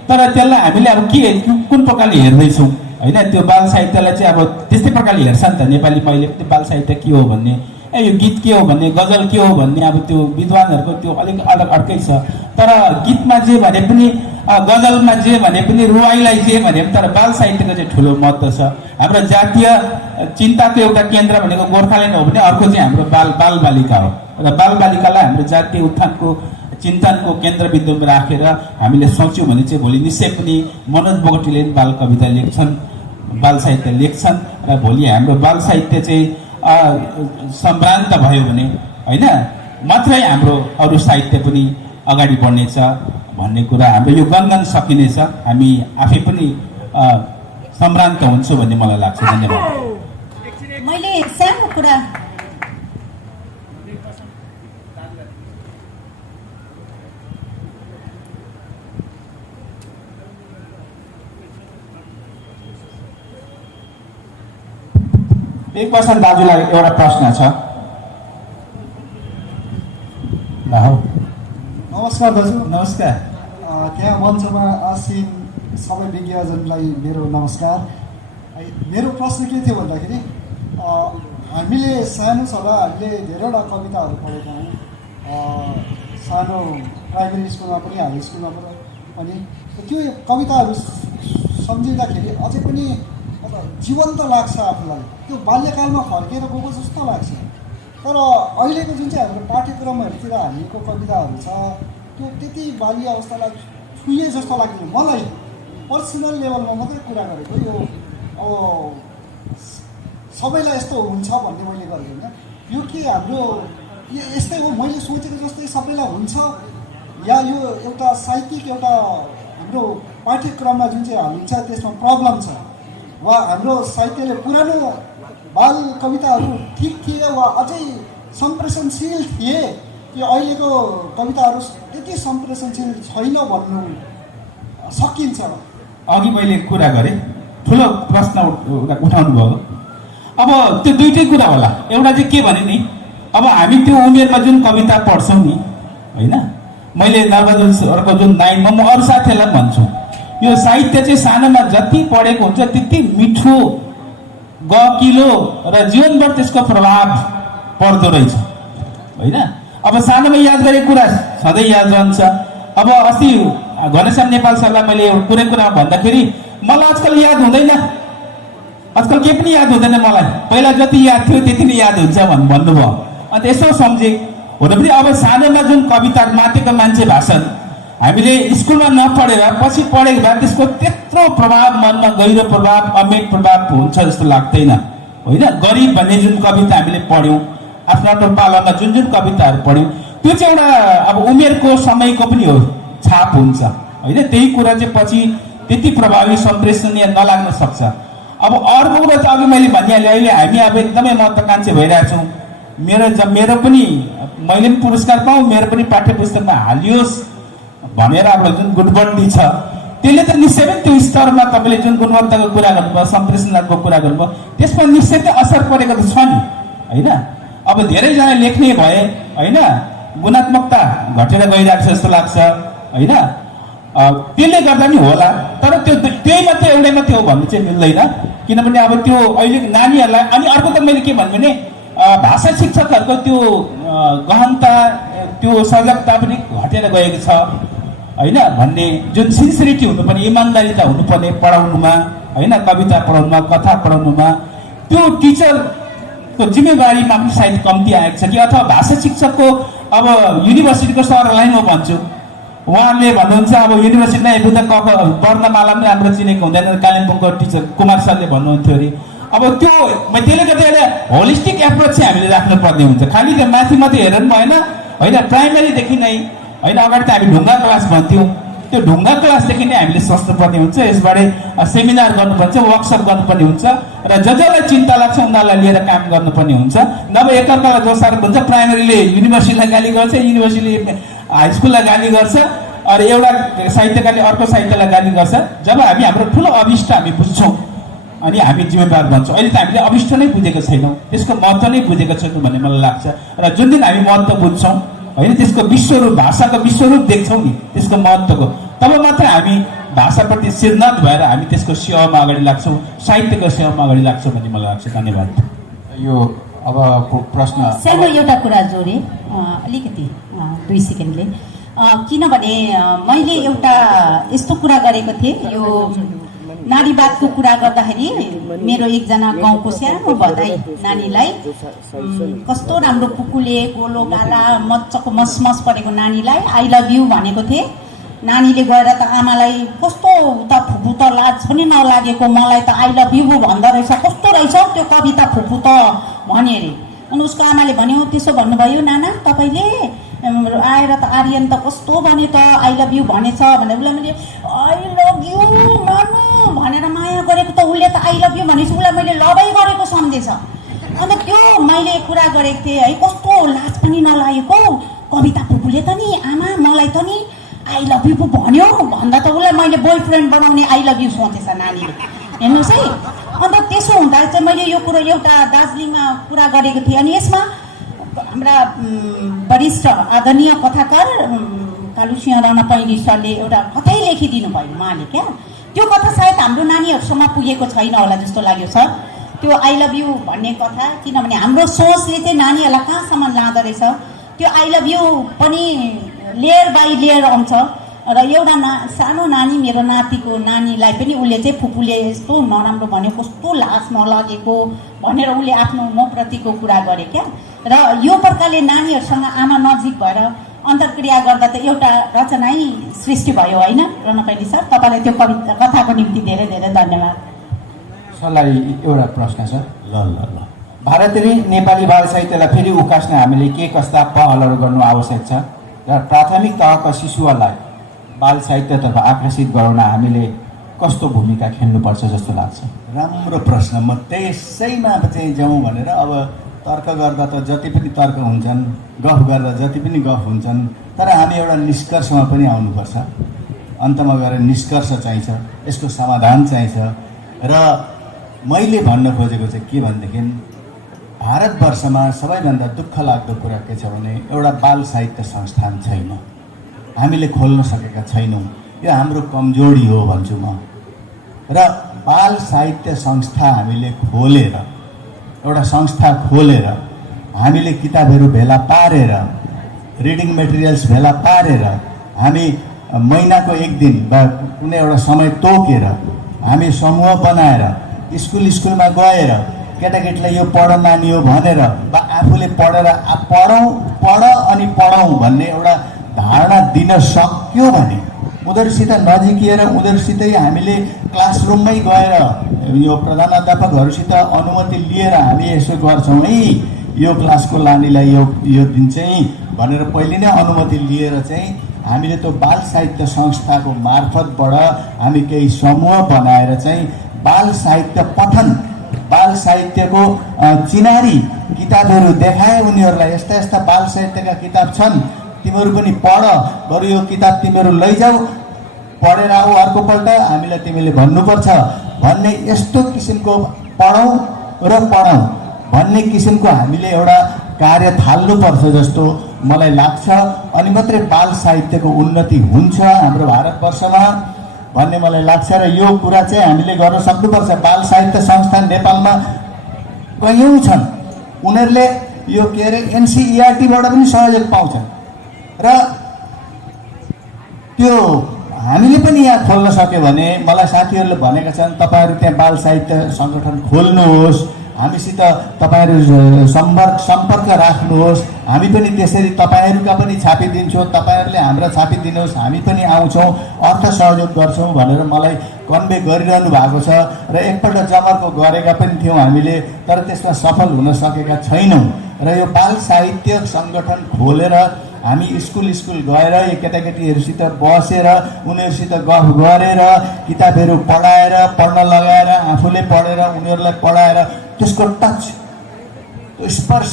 तर त्यसलाई हामीले अब के कुन प्रकारले हेर्दैछौँ होइन, त्यो बाल साहित्यलाई चाहिँ अब त्यस्तै प्रकारले हेर्छ नि त नेपाली मैले त्यो बाल साहित्य के हो भन्ने, यो गीत के हो भन्ने, गजल के हो भन्ने, अब त्यो विद्वानहरूको त्यो अलिक अलग अर्कै छ। तर गीतमा जे भने पनि गजलमा जे भने पनि रुवाईलाई जे भने पनि तर बाल साहित्यको चाहिँ ठुलो महत्त्व छ। हाम्रो जातीय चिन्ताको एउटा केन्द्र भनेको गोर्खाल्यान्ड हो भने अर्को चाहिँ हाम्रो बालबालिका हो र बालबालिकालाई हाम्रो जातीय उत्थानको चिन्तनको केन्द्रबिन्दुमा राखेर हामीले सोच्यौँ भने चाहिँ भोलि निश्चय पनि मनोज बोगटीले बाल कविता लेख्छन्, बाल साहित्य लेख्छन् र भोलि हाम्रो बाल साहित्य चाहिँ सम्भ्रान्त भयो भने होइन मात्रै हाम्रो अरू साहित्य पनि अगाडि बढ्नेछ भन्ने कुरा हाम्रो यो गनगन सकिनेछ, हामी आफै पनि सम्भ्रान्त हुन्छौँ भन्ने मलाई लाग्छ। धन्यवाद। मैले सानो कुरा बेगबसन दाजुलाई एउटा प्रश्न छ। नमस्कार दाजु। नमस्कार। त्यहाँ मञ्चमा आसीन सबै विज्ञजनलाई मेरो नमस्कार। मेरो प्रश्न के थियो भन्दाखेरि हामीले सानो छँदा हामीले धेरैवटा कविताहरू पढेका हौँ, सानो प्राइमेरी स्कुलमा पनि हाई स्कुलमा पनि। त्यो कविताहरू सम्झिँदाखेरि अझै पनि जीवन्त लाग्छ आफूलाई, त्यो बाल्यकालमा फर्केर गएको जस्तो लाग्छ। तर अहिलेको जुन चाहिँ हाम्रो पाठ्यक्रमहरूतिर हालिएको कविताहरू छ त्यो त्यति बाल्य अवस्थालाई छुए जस्तो लाग्दैन मलाई। पर्सनल लेभलमा मात्रै कुरा गरेको, यो सबैलाई यस्तो हुन्छ भन्ने मैले गरेको होइन। यो के हाम्रो यस्तै हो मैले सोचेको जस्तै सबैलाई हुन्छ, या यो एउटा साहित्यिक एउटा हाम्रो पाठ्यक्रममा जुन चाहिँ हालिन्छ त्यसमा प्रब्लम छ, वा हाम्रो साहित्यले पुरानो बाल कविताहरू ठिक थिए वा अझै सम्प्रेषणशील थिए कि अहिलेको कविताहरू त्यति सम्प्रेषणशील छैन भन्नु सकिन्छ? अघि मैले कुरा गरेँ, ठुलो प्रश्न उठाउनु भयो। अब त्यो दुइटै कुरा होला। एउटा चाहिँ के भने नि, अब हामी त्यो उमेरमा जुन कविता पढ्छौँ नि होइन, मैले नरबहादुर सरको जुन नाइनमा म अरू साथीहरूलाई भन्छु यो साहित्य चाहिँ सानोमा जति पढेको हुन्छ त्यति मिठो गकिलो र जीवनभर त्यसको प्रभाव पर्दो रहेछ होइन। अब सानोमा याद गरेको कुरा सधैँ याद रहन्छ। अब अस्ति घनश्याम नेपाल सरलाई मैले कुनै कुरामा भन्दाखेरि मलाई आजकल याद हुँदैन, आजकल केही पनि याद हुँदैन मलाई, पहिला जति याद थियो त्यति नै याद हुन्छ भन्नुभयो। अन्त यसो सम्झेँ हुन पनि अब सानोमा जुन कविता मातेको मान्छे भाषण हामीले स्कुलमा नपढेर पछि पढेको भए त्यसको त्यत्रो प्रभाव मनमा गहिरो प्रभाव अमेट प्रभाव हुन्छ जस्तो लाग्दैन होइन। गरिब भन्ने जुन कविता हामीले पढ्यौँ, आफ्नो आफ्नो पालामा जुन जुन कविताहरू पढ्यौँ त्यो चाहिँ एउटा अब उमेरको समयको पनि हो, छाप हुन्छ होइन। त्यही कुरा चाहिँ पछि त्यति प्रभावी सम्प्रेषणीय नलाग्न सक्छ। अब अर्को कुरा चाहिँ अघि मैले भनिहालेँ, अहिले हामी अब एकदमै महत्त्वाकांक्षी भइरहेको छौँ। मेरो पनि मैले पनि पुरस्कार पाऊँ, मेरो पनि पाठ्य पुस्तकमा हालियोस् भनेर अब जुन गुणवत्ता छ त्यसले त निश्चय पनि त्यो स्तरमा तपाईँले जुन गुणवत्ताको कुरा गर्नुभयो, सम्प्रेषणात्मक कुरा गर्नुभयो, त्यसमा निश्चय नै असर परेको त छ नि होइन। अब धेरैजना लेख्ने भए होइन, गुणात्मकता घटेर गइरहेको छ जस्तो लाग्छ होइन। त्यसले गर्दा नि होला, तर त्यही मात्रै एउटै मात्रै हो भन्नु चाहिँ मिल्दैन। किनभने अब त्यो अहिले नानीहरूलाई, अनि अर्को त मैले के भन्छु भने भाषा शिक्षकहरूको त्यो गहनता, त्यो सजगता पनि घटेर गएको छ होइन भन्ने, जुन सिन्सिरिटी हुनुपर्ने, इमान्दारिता हुनुपर्ने पढाउनुमा होइन, कविता पढाउनुमा, कथा पढाउनुमा, त्यो टिचरको जिम्मेवारीमा पनि सायद कम्ती आएको छ कि, अथवा भाषा शिक्षकको अब युनिभर्सिटीको सरलाई म भन्छु, उहाँले भन्नुहुन्छ अब युनिभर्सिटीमा बुद्ध कफ वर्णमाला पनि राम्रो चिनेको हुँदैन, कालिम्पोङको टिचर कुमार सरले भन्नुहुन्थ्यो अरे। अब त्यो त्यसले गर्दा एउटा होलिस्टिक एप्रोच चाहिँ हामीले राख्नुपर्ने हुन्छ। खालि त्यो माथि मात्रै हेरेर पनि भएन होइन, प्राइमेरीदेखि नै होइन, अगाडि त हामी ढुङ्गा क्लास भन्थ्यौँ, त्यो ढुङ्गा क्लासदेखि नै हामीले सोच्नुपर्ने हुन्छ। यसबारे सेमिनार गर्नुपर्छ, वर्कसप गर्नुपर्ने हुन्छ, र जसलाई चिन्ता लाग्छ उनीहरूलाई लिएर काम गर्नुपर्ने हुन्छ। नभए एकअर्कालाई दोषारोप हुन्छ, प्राइमेरीले युनिभर्सिटीलाई गाली गर्छ, युनिभर्सिटीले हाई स्कुललाई गाली गर्छ, अरू एउटा साहित्यकारले अर्को साहित्यलाई गाली गर्छ। जब हामी हाम्रो ठुलो अभिष्ट हामी बुझ्छौँ अनि हामी जिम्मेवार बन्छौँ। अहिले त हामीले अभिष्ट नै बुझेको छैनौँ, त्यसको महत्त्व नै बुझेको छैनौँ भन्ने मलाई लाग्छ। र जुन दिन हामी महत्त्व बुझ्छौँ होइन, त्यसको विश्वरूप, भाषाको विश्वरूप देख्छौँ नि त्यसको महत्त्वको, तब मात्रै हामी भाषाप्रति सिरनाथ भएर हामी त्यसको सेवामा अगाडि लाग्छौँ, साहित्यको सेवामा अगाडि लाग्छौँ भन्ने मलाई लाग्छ। धन्यवाद। यो अब प्रश्न सानो एउटा कुरा जोडेँ अलिकति 2 सेकेन्डले, किनभने मैले एउटा यस्तो कुरा गरेको थिएँ, यो नारीवादको कुरा गर्दाखेरि मेरो एकजना गाउँको सानो भदाई नानीलाई कस्तो राम्रो कुकुले गोलो गाला मजाको मसमस परेको नानीलाई आई लभ यु भनेको थिएँ। नानीले गएर त आमालाई कस्तो त फुपू त लाज पनि नलागेको, मलाई त आई लभ यु भन्दो रहेछ, कस्तो रहेछ त्यो कविता फुपू त भने अरे। अनि उसको आमाले भन्यो, त्यसो भन्नुभयो नाना तपाईँले, आएर त आर्यन त कस्तो भने त आई लभ यु भनेछ भनेर। उसलाई मैले आई लभ यु मानु भनेर माया गरेको त उसले त आई लभ यु भनेपछि उसलाई मैले लभै गरेको सम्झेछ। अन्त त्यो मैले कुरा गरेको थिएँ है, कस्तो लाज पनि नलागेको कविता फुपूले त नि आमा मलाई त नि आई लभ यु भन्यो भन्दा त उसलाई मैले बोय फ्रेन्ड बनाउने आई लभ यु सोचेछ नानीले, हेर्नुहोस् है। अन्त त्यसो हुँदा चाहिँ मैले यो कुरो एउटा दार्जिलिङमा कुरा गरेको थिएँ, अनि यसमा हाम्रा वरिष्ठ आदरणीय कथाकार कालुसिंह राणा पैली सरले एउटा कथै लेखिदिनु भयो उहाँले। क्या त्यो कथा सायद हाम्रो नानीहरूसम्म पुगेको छैन होला जस्तो लाग्यो सर, त्यो आई लभ यु भन्ने कथा। किनभने हाम्रो सोचले चाहिँ नानीहरूलाई कहाँसम्म लाँदो रहेछ, त्यो आई लभ यु पनि लेयर बाई लेयर आउँछ। र एउटा सानो नानी, मेरो नातिको नानीलाई पनि उसले चाहिँ फुपूले यस्तो नराम्रो भन्यो, कस्तो लाज नलागेको भनेर उसले आफ्नो मप्रतिको कुरा गरे क्या। र यो प्रकारले नानीहरूसँग आमा नजिक भएर अन्तर्क्रिया गर्दा त एउटा रचनै सृष्टि भयो होइन रणपैली सर। तपाईँलाई त्यो कथाको निम्ति धेरै धेरै धन्यवाद। सरलाई एउटा प्रश्न छ। ल ल ल भारतीय नेपाली बाल साहित्यलाई फेरि उकास्न हामीले के कस्ता पहलहरू गर्नु आवश्यक छ, र प्राथमिक तहका शिशुहरूलाई बाल साहित्यतर्फ आकर्षित गराउन हामीले कस्तो भूमिका खेल्नुपर्छ जस्तो लाग्छ? राम्रो प्रश्न। म त्यसैमा चाहिँ जाउँ भनेर, अब तर्क गर्दा त जति पनि तर्क हुन्छन्, गफ गर्दा जति पनि गफ हुन्छन्, तर हामी एउटा निष्कर्षमा पनि आउनुपर्छ। अन्तमा गएर निष्कर्ष चाहिन्छ, यसको समाधान चाहिन्छ। र मैले भन्न खोजेको चाहिँ के भनेदेखि, भारतवर्षमा सबैभन्दा दुःख लाग्दो कुरा के छ भने एउटा बाल साहित्य संस्थान छैन, हामीले खोल्न सकेका छैनौँ। यो हाम्रो कमजोरी हो भन्छु म। र बाल साहित्य संस्था हामीले खोलेर, एउटा संस्था खोलेर हामीले किताबहरू भेला पारेर, रिडिङ मेटेरियल्स भेला पारेर, हामी महिनाको 1 दिन वा कुनै एउटा समय तोकेर हामी समूह बनाएर स्कुलमा गएर केटाकेटीलाई यो पढ नानी हो भनेर, वा आफूले पढेर पढ अनि पढौँ भन्ने एउटा धारणा दिन सक्यो भने उनीहरूसित नजिकिएर, उनीहरूसितै हामीले क्लासरुममै गएर यो प्रधानाध्यापकहरूसित अनुमति लिएर हामी यसो गर्छौँ है, यो क्लासको नानीलाई यो दिन चाहिँ भनेर पहिले नै अनुमति लिएर चाहिँ हामीले त्यो बाल साहित्य संस्थाको मार्फतबाट हामी केही समूह बनाएर चाहिँ बाल साहित्य पठन, बाल साहित्यको चिनारी किताबहरू देखाए उनीहरूलाई। यस्ता यस्ता बाल साहित्यका किताब छन्, तिमीहरू पनि पढ, बरु यो किताब तिमीहरू लैजाऊ, पढेर आऊ अर्कोपल्ट, हामीलाई तिमीले भन्नुपर्छ भन्ने, यस्तो किसिमको पढौँ र पढौँ भन्ने किसिमको हामीले एउटा कार्य थाल्नुपर्छ जस्तो मलाई लाग्छ। अनि मात्रै बाल साहित्यको उन्नति हुन्छ हाम्रो भारतवर्षमा भन्ने मलाई लाग्छ। र यो कुरा चाहिँ हामीले गर्न सक्नुपर्छ। बाल साहित्य संस्थान नेपालमा कैयौँ छन्, उनीहरूले यो के अरे NCERT-बाट पनि सहयोग पाउँछन् र त्यो हामीले पनि यहाँ खोल्न सक्यो भने, मलाई साथीहरूले भनेका छन् तपाईँहरू त्यहाँ बाल साहित्य सङ्गठन खोल्नुहोस्, हामीसित तपाईँहरू सम्पर्क राख्नुहोस्, हामी पनि त्यसरी तपाईँहरूका पनि छापिदिन्छौँ, तपाईँहरूले हाम्रा छापिदिनुहोस्, हामी पनि आउँछौँ, अर्थ सहयोग गर्छौँ भनेर मलाई कन्भे गरिरहनु भएको छ। र एकपल्ट जमर्को गरेका पनि थियौँ हामीले, तर त्यसमा सफल हुन सकेका छैनौँ। र यो बाल साहित्य सङ्गठन खोलेर हामी स्कुल गएर यो केटाकेटीहरूसित बसेर उनीहरूसित गफ गरेर किताबहरू पढ्न लगाएर आफूले पढेर उनीहरूलाई पढाएर त्यसको टच, त्यो स्पर्श,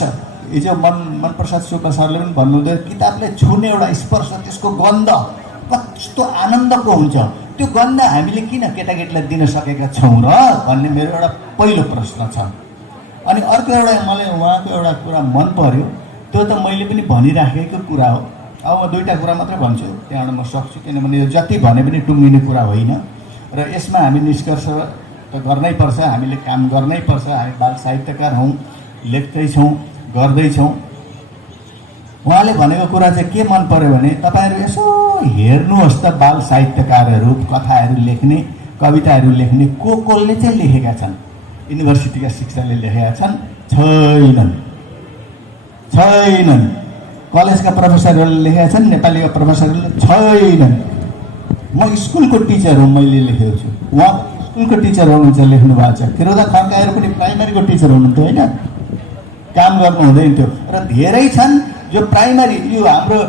हिजो मन प्रसाद सुब्बा सरले पनि भन्नुहुँदै किताबले छुने एउटा स्पर्श, त्यसको गन्ध कस्तो आनन्दको हुन्छ। त्यो गन्ध हामीले किन केटाकेटीलाई दिन सकेका छौँ र भन्ने मेरो एउटा पहिलो प्रश्न छ। अनि अर्को एउटा मलाई उहाँको एउटा कुरा मन पर्यो, त्यो त मैले पनि भनिराखेको कुरा हो। अब म दुईवटा कुरा मात्रै भन्छु, त्यहाँबाट म सक्छु, किनभने यो जति भने पनि टुङ्गिने कुरा होइन। र यसमा हामी निष्कर्ष त गर्नै पर्छ, हामीले काम गर्नै पर्छ। हामी बाल साहित्यकार हौँ, लेख्दैछौँ, गर्दैछौँ। उहाँले भनेको कुरा चाहिँ के मन पर्यो भने तपाईँहरू यसो हेर्नुहोस् त, बाल साहित्यकारहरू कथाहरू लेख्ने, कविताहरू लेख्ने कसले चाहिँ लेखेका छन्? युनिभर्सिटीका शिक्षकले लेखेका छन्? छैनन्। कलेजका प्रोफेसरहरूले लेखेका छन्? नेपालीका प्रोफेसरहरूले छैनन्। म स्कुलको टिचर हो, मैले लेखेको छु। उहाँ स्कुलको टिचर हुनुहुन्छ, लेख्नु भएको छ। फिरोजा खड्काहरू पनि प्राइमेरीको टिचर हुनुहुन्थ्यो होइन, काम गर्नु हुँदैन थियो। र धेरै छन् जो प्राइमेरी, यो हाम्रो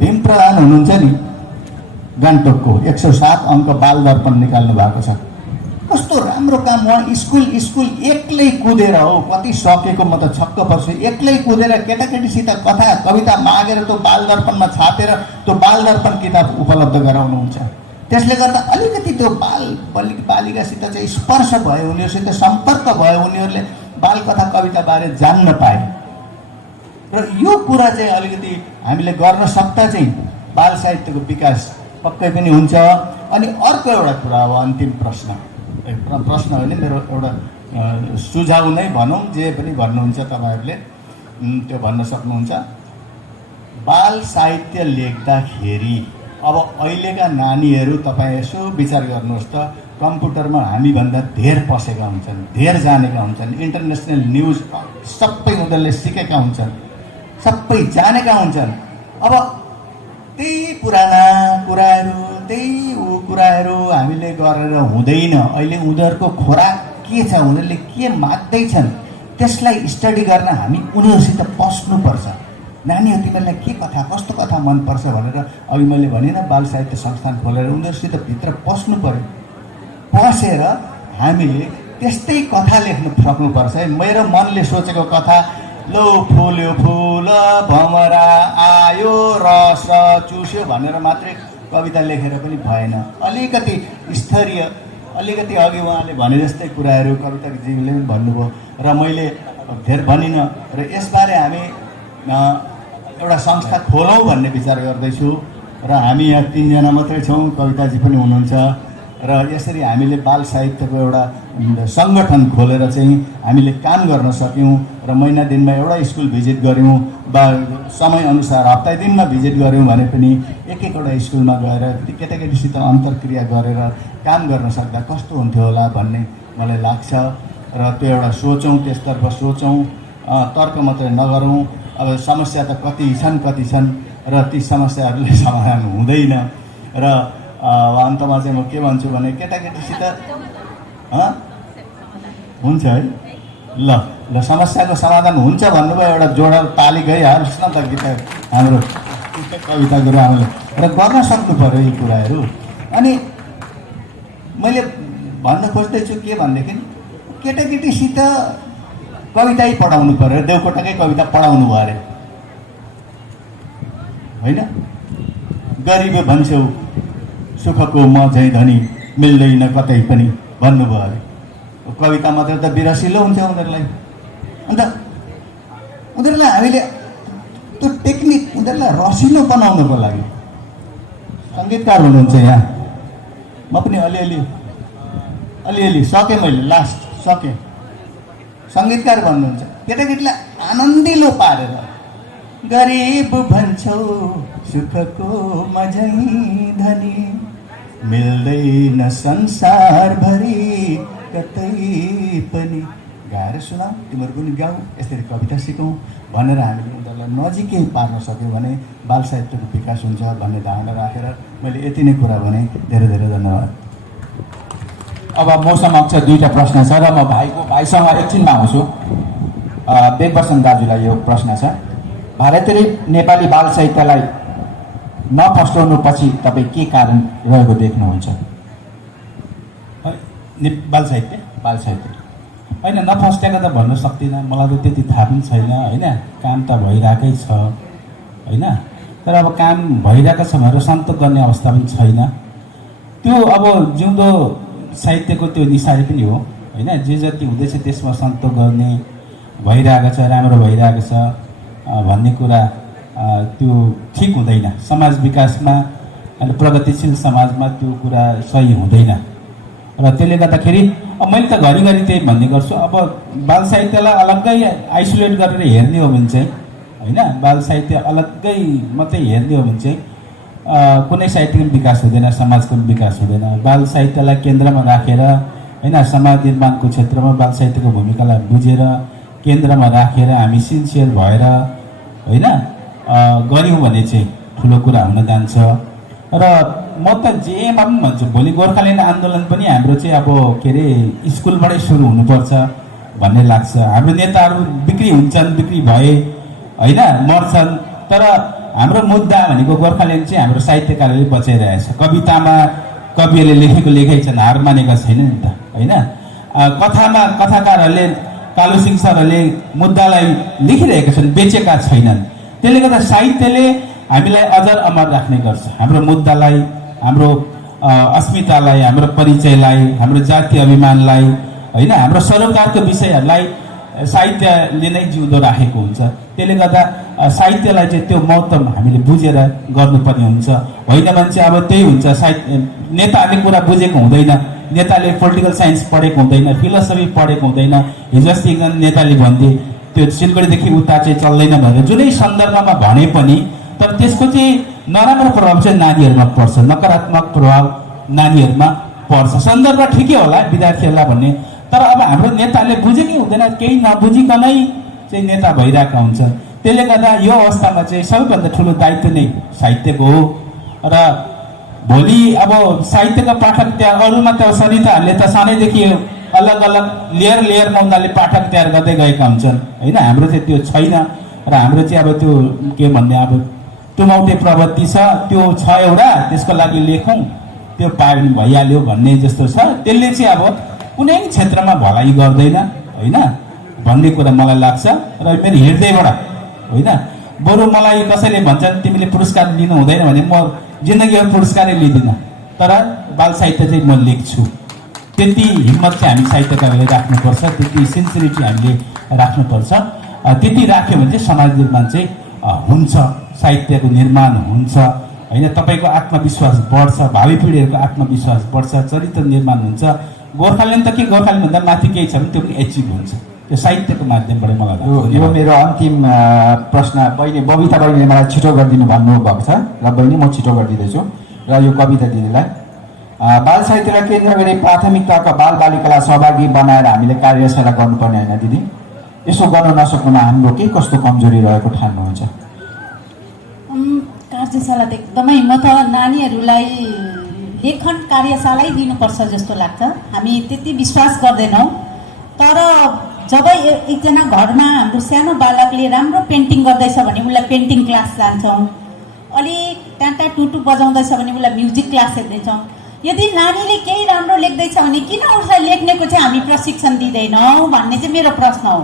भीम प्रधान हुनुहुन्छ नि गान्तोकको, 107 अङ्क बाल दर्पण निकाल्नु भएको छ। कस्तो राम्रो काम उहाँ स्कुल एक्लै कुदेर हो, कति सकेको म त छक्क पर्छु। एक्लै कुदेर केटाकेटीसित कथा कविता मागेर त्यो बाल दर्पणमा छापेर त्यो बाल दर्पण किताब उपलब्ध गराउनुहुन्छ। त्यसले गर्दा अलिकति त्यो बालिकासित चाहिँ स्पर्श भयो, उनीहरूसित सम्पर्क भयो, उनीहरूले बाल कथा कविताबारे जान्न पाए। र यो कुरा चाहिँ अलिकति हामीले गर्न सक्दा चाहिँ बाल साहित्यको विकास पक्कै पनि हुन्छ। अनि अर्को एउटा कुरा हो, अन्तिम प्रश्न होइन, मेरो एउटा सुझाउ नै भनौँ, जे पनि भन्नुहुन्छ तपाईँहरूले त्यो भन्न सक्नुहुन्छ। बाल साहित्य लेख्दाखेरि अब अहिलेका नानीहरू तपाईँ यसो विचार गर्नुहोस् त, कम्प्युटरमा हामीभन्दा धेर पसेका हुन्छन्, धेर जानेका हुन्छन्, इन्टरनेसनल न्युज सबै उनीहरूले सिकेका हुन्छन्, सबै जानेका हुन्छन्। अब त्यही पुराना कुराहरू, त्यही कुराहरू हामीले गरेर हुँदैन। अहिले उनीहरूको खोराक के छ, उनीहरूले के माग्दैछन्, त्यसलाई स्टडी गर्न हामी उनीहरूसित पस्नुपर्छ। नानीहरू तिमीहरूलाई के कथा, कस्तो कथा मनपर्छ भनेर अघि मैले भनेन, बाल साहित्य संस्थान खोलेर उनीहरूसित भित्र पस्नु पर्यो। पसेर हामीले त्यस्तै कथा लेख्नु सक्नुपर्छ। मेरो मनले सोचेको कथा, लो फुल्यो फुल भमरा आयो रस चुस्यो भनेर मात्रै कविता लेखेर पनि भएन। अलिकति स्तरीय, अलिकति अघि उहाँले भने जस्तै कुराहरू कविताजीले पनि भन्नुभयो र मैले धेर भनिनँ। र यसबारे हामी एउटा संस्था खोलौँ भन्ने विचार गर्दैछु। र हामी यहाँ 3 जना मात्रै छौँ, कविताजी पनि हुनुहुन्छ। र यसरी हामीले बाल साहित्यको एउटा सङ्गठन खोलेर चाहिँ हामीले काम गर्न सक्यौँ। र महिना दिनमा एउटा स्कुल भिजिट गऱ्यौँ, वा समयअनुसार हप्ता दिनमा भिजिट गऱ्यौँ भने पनि एक-एकवटा स्कुलमा गएर ती केटाकेटीसित अन्तर्क्रिया गरेर काम गर्न सक्दा कस्तो हुन्थ्यो होला भन्ने मलाई लाग्छ। र त्यो एउटा सोचौँ, त्यसतर्फ सोचौँ, तर्क मात्रै नगरौँ। अब समस्या त कति छन् र ती समस्याहरूले समाधान हुँदैन। र अन्तमा चाहिँ म के भन्छु भने केटाकेटीसित हुन्छ है, ल समस्याको समाधान हुन्छ भन्नुभयो, एउटा जोडा ताली गइहाल्छ न त गीत हाम्रो कविता गुरुआमाले। र गर्न सक्नु पऱ्यो यी कुराहरू। अनि मैले भन्न खोज्दैछु के भनेदेखि केटाकेटीसित कवितै पढाउनु पऱ्यो, देवकोटाकै कविता पढाउनु भयो अरे होइन। गरिब भन्छौ सुखको म झैँ धनी मिल्दैन कतै पनि भन्नुभयो अरे। कविता मात्रै त विरसिलो हुन्छ उनीहरूलाई। अन्त उनीहरूलाई हामीले त्यो टेक्निक उनीहरूलाई रसिलो बनाउनको लागि सङ्गीतकार हुनुहुन्छ यहाँ, म पनि अलिअलि सकेँ, मैले लास्ट सकेँ। सङ्गीतकार भन्नुहुन्छ, केटाकेटीलाई आनन्दिलो पारेर गरिब भन्छौ सुखको मजै धनी, मिल्दैन संसारभरि कतै पनि, गाएर सुनाऊ तिमीहरू पनि गाऊ, यसरी कविता सिकौँ भनेर हामीले उनीहरूलाई नजिकै पार्न सक्यौँ भने बाल साहित्यको विकास हुन्छ भन्ने धारणा राखेर मैले यति नै कुरा भने। धेरै धेरै धन्यवाद। अब म समक्ष दुईवटा प्रश्न छ र म भाइसँग एकछिनमा आउँछु। बेगबर्सन दाजुलाई यो प्रश्न छ, भारतीय नेपाली बाल साहित्यलाई नफस्टाउनु पछि तपाईँ के कारण रहेको देख्नुहुन्छ? बाल साहित्य होइन, नफस्ट्याएको त भन्न सक्दिनँ, मलाई त त्यति थाहा पनि छैन होइन। काम त भइरहेकै छ होइन, तर अब काम भइरहेको छ भनेर सन्तोक गर्ने अवस्था पनि छैन। त्यो अब जिउँदो साहित्यको त्यो निसारी पनि हो होइन, जे जति हुँदैछ त्यसमा सन्तोक गर्ने भइरहेको छ, राम्रो भइरहेको छ भन्ने कुरा त्यो ठिक हुँदैन। समाज विकासमा अनि प्रगतिशील समाजमा त्यो कुरा सही हुँदैन र त्यसले गर्दाखेरि अब मैले त घरिघरि त्यही भन्ने गर्छु। अब बाल साहित्यलाई अलग्गै आइसोलेट गरेर हेर्ने हो भने चाहिँ होइन, बाल साहित्य अलग्गै मात्रै हेर्ने हो भने चाहिँ कुनै साहित्यको विकास हुँदैन, समाजको विकास हुँदैन। बाल साहित्यलाई केन्द्रमा राखेर होइन, समाज निर्माणको क्षेत्रमा बाल साहित्यको भूमिकालाई बुझेर केन्द्रमा राखेर हामी सिन्सियर भएर होइन गऱ्यौँ भने चाहिँ ठुलो कुरा हुन जान्छ। र म त जेमा पनि भन्छु, भोलि गोर्खाल्यान्ड आन्दोलन पनि हाम्रो चाहिँ अब के अरे स्कुलबाटै सुरु हुनुपर्छ भन्ने लाग्छ। हाम्रो नेताहरू बिक्री हुन्छन्, बिक्री भए होइन मर्छन्, तर हाम्रो मुद्दा भनेको गोर्खाल्यान्ड चाहिँ हाम्रो साहित्यकारहरूले बचाइरहेछ। कवितामा कविहरूले लेखेको लेखै छन्, हार मानेका छैन नि त होइन। कथामा कथाकारहरूले कालु सिंह सरहरूले मुद्दालाई लेखिरहेका छन्, बेचेका छैनन्। त्यसले गर्दा साहित्यले हामीलाई अझ अमर राख्ने गर्छ, हाम्रो मुद्दालाई, हाम्रो अस्मितालाई, हाम्रो परिचयलाई, हाम्रो जातीय अभिमानलाई होइन, हाम्रो सरोकारको विषयहरूलाई साहित्यले नै जिउँदो राखेको हुन्छ। त्यसले गर्दा साहित्यलाई चाहिँ त्यो महत्त्व हामीले बुझेर गर्नुपर्ने हुन्छ। होइन भने चाहिँ अब त्यही हुन्छ, साहित्य नेताहरूले कुरा बुझेको हुँदैन, नेताले पोलिटिकल साइन्स पढेको हुँदैन, फिलोसफी पढेको हुँदैन। हिजो अस्ति एकजना नेताले भन्थे त्यो सिलगढीदेखि उता चाहिँ चल्दैन भनेर, जुनै सन्दर्भमा भने पनि तर त्यसको चाहिँ नराम्रो प्रभाव चाहिँ नानीहरूमा पर्छ, नकारात्मक प्रभाव नानीहरूमा पर्छ। सन्दर्भ ठिकै होला विद्यार्थीहरूलाई भन्ने, तर अब हाम्रो नेताले बुझेकै हुँदैन, केही नबुझिकनै चाहिँ नेता भइरहेका हुन्छ। त्यसले गर्दा यो अवस्थामा चाहिँ सबैभन्दा ठुलो दायित्व नै साहित्यको हो। र भोलि अब साहित्यका पाठक त्यहाँ अरूमा त सरिताहरूले त सानैदेखि अलग अलग लेयरमा उनीहरूले पाठक तयार गर्दै गएका हुन्छन् होइन, हाम्रो चाहिँ त्यो छैन। र हाम्रो चाहिँ अब त्यो के भन्ने, अब टुमाउटे प्रवृत्ति छ, त्यो छ एउटा, त्यसको लागि लेखौँ, त्यो पायो भने भइहाल्यो भन्ने जस्तो छ। त्यसले चाहिँ अब कुनै क्षेत्रमा भलाइ गर्दैन होइन भन्ने कुरा मलाई लाग्छ। र मेरो हृदयबाट होइन, बरु मलाई कसैले भन्छन् तिमीले पुरस्कार लिनु हुँदैन भने म जिन्दगीमा पुरस्कारै लिँदिनँ, तर बाल साहित्य चाहिँ म लेख्छु। त्यति हिम्मत चाहिँ हामी साहित्यकारहरूले राख्नुपर्छ, त्यति सिन्सिरिटी हामीले राख्नुपर्छ। त्यति राख्यो भने चाहिँ समाज निर्माण चाहिँ हुन्छ, साहित्यको निर्माण हुन्छ होइन। तपाईँको आत्मविश्वास बढ्छ, भावी पिँढीहरूको आत्मविश्वास बढ्छ, चरित्र निर्माण हुन्छ। गोर्खाल्यान्ड त के, गोर्खाल्यान्डभन्दा माथि केही छ भने त्यो पनि एचिभ हुन्छ, त्यो साहित्यको माध्यमबाट मलाई लाग्छ। यो मेरो अन्तिम प्रश्न बहिनी बबिता बहिनीले मलाई छिटो गरिदिनु भन्नुभएको छ र बहिनी म छिटो गरिदिँदैछु। र यो कविता दिदीलाई, बाल साहित्यलाई केन्द्र गरी प्राथमिक तहका बाल बालिकालाई सहभागी बनाएर हामीले कार्यशाला गर्नुपर्ने होइन दिदी? यसो गर्न नसक्नुमा हाम्रो के कस्तो कमजोरी रहेको ठान्नुहुन्छ? कार्यशाला त एकदमै, म त नानीहरूलाई लेखन कार्यशालै दिनुपर्छ जस्तो लाग्छ। हामी त्यति विश्वास गर्दैनौँ, तर जब एकजना घरमा हाम्रो सानो बालकले राम्रो पेन्टिङ गर्दैछ भने उसलाई पेन्टिङ क्लास लान्छौँ, अलिक टाटा टुटु बजाउँदैछ भने उसलाई म्युजिक क्लास हेर्दैछौँ। यदि नानीले केही राम्रो लेख्दैछ भने किन उसलाई लेख्नेको चाहिँ हामी प्रशिक्षण दिँदैनौँ भन्ने चाहिँ मेरो प्रश्न हो।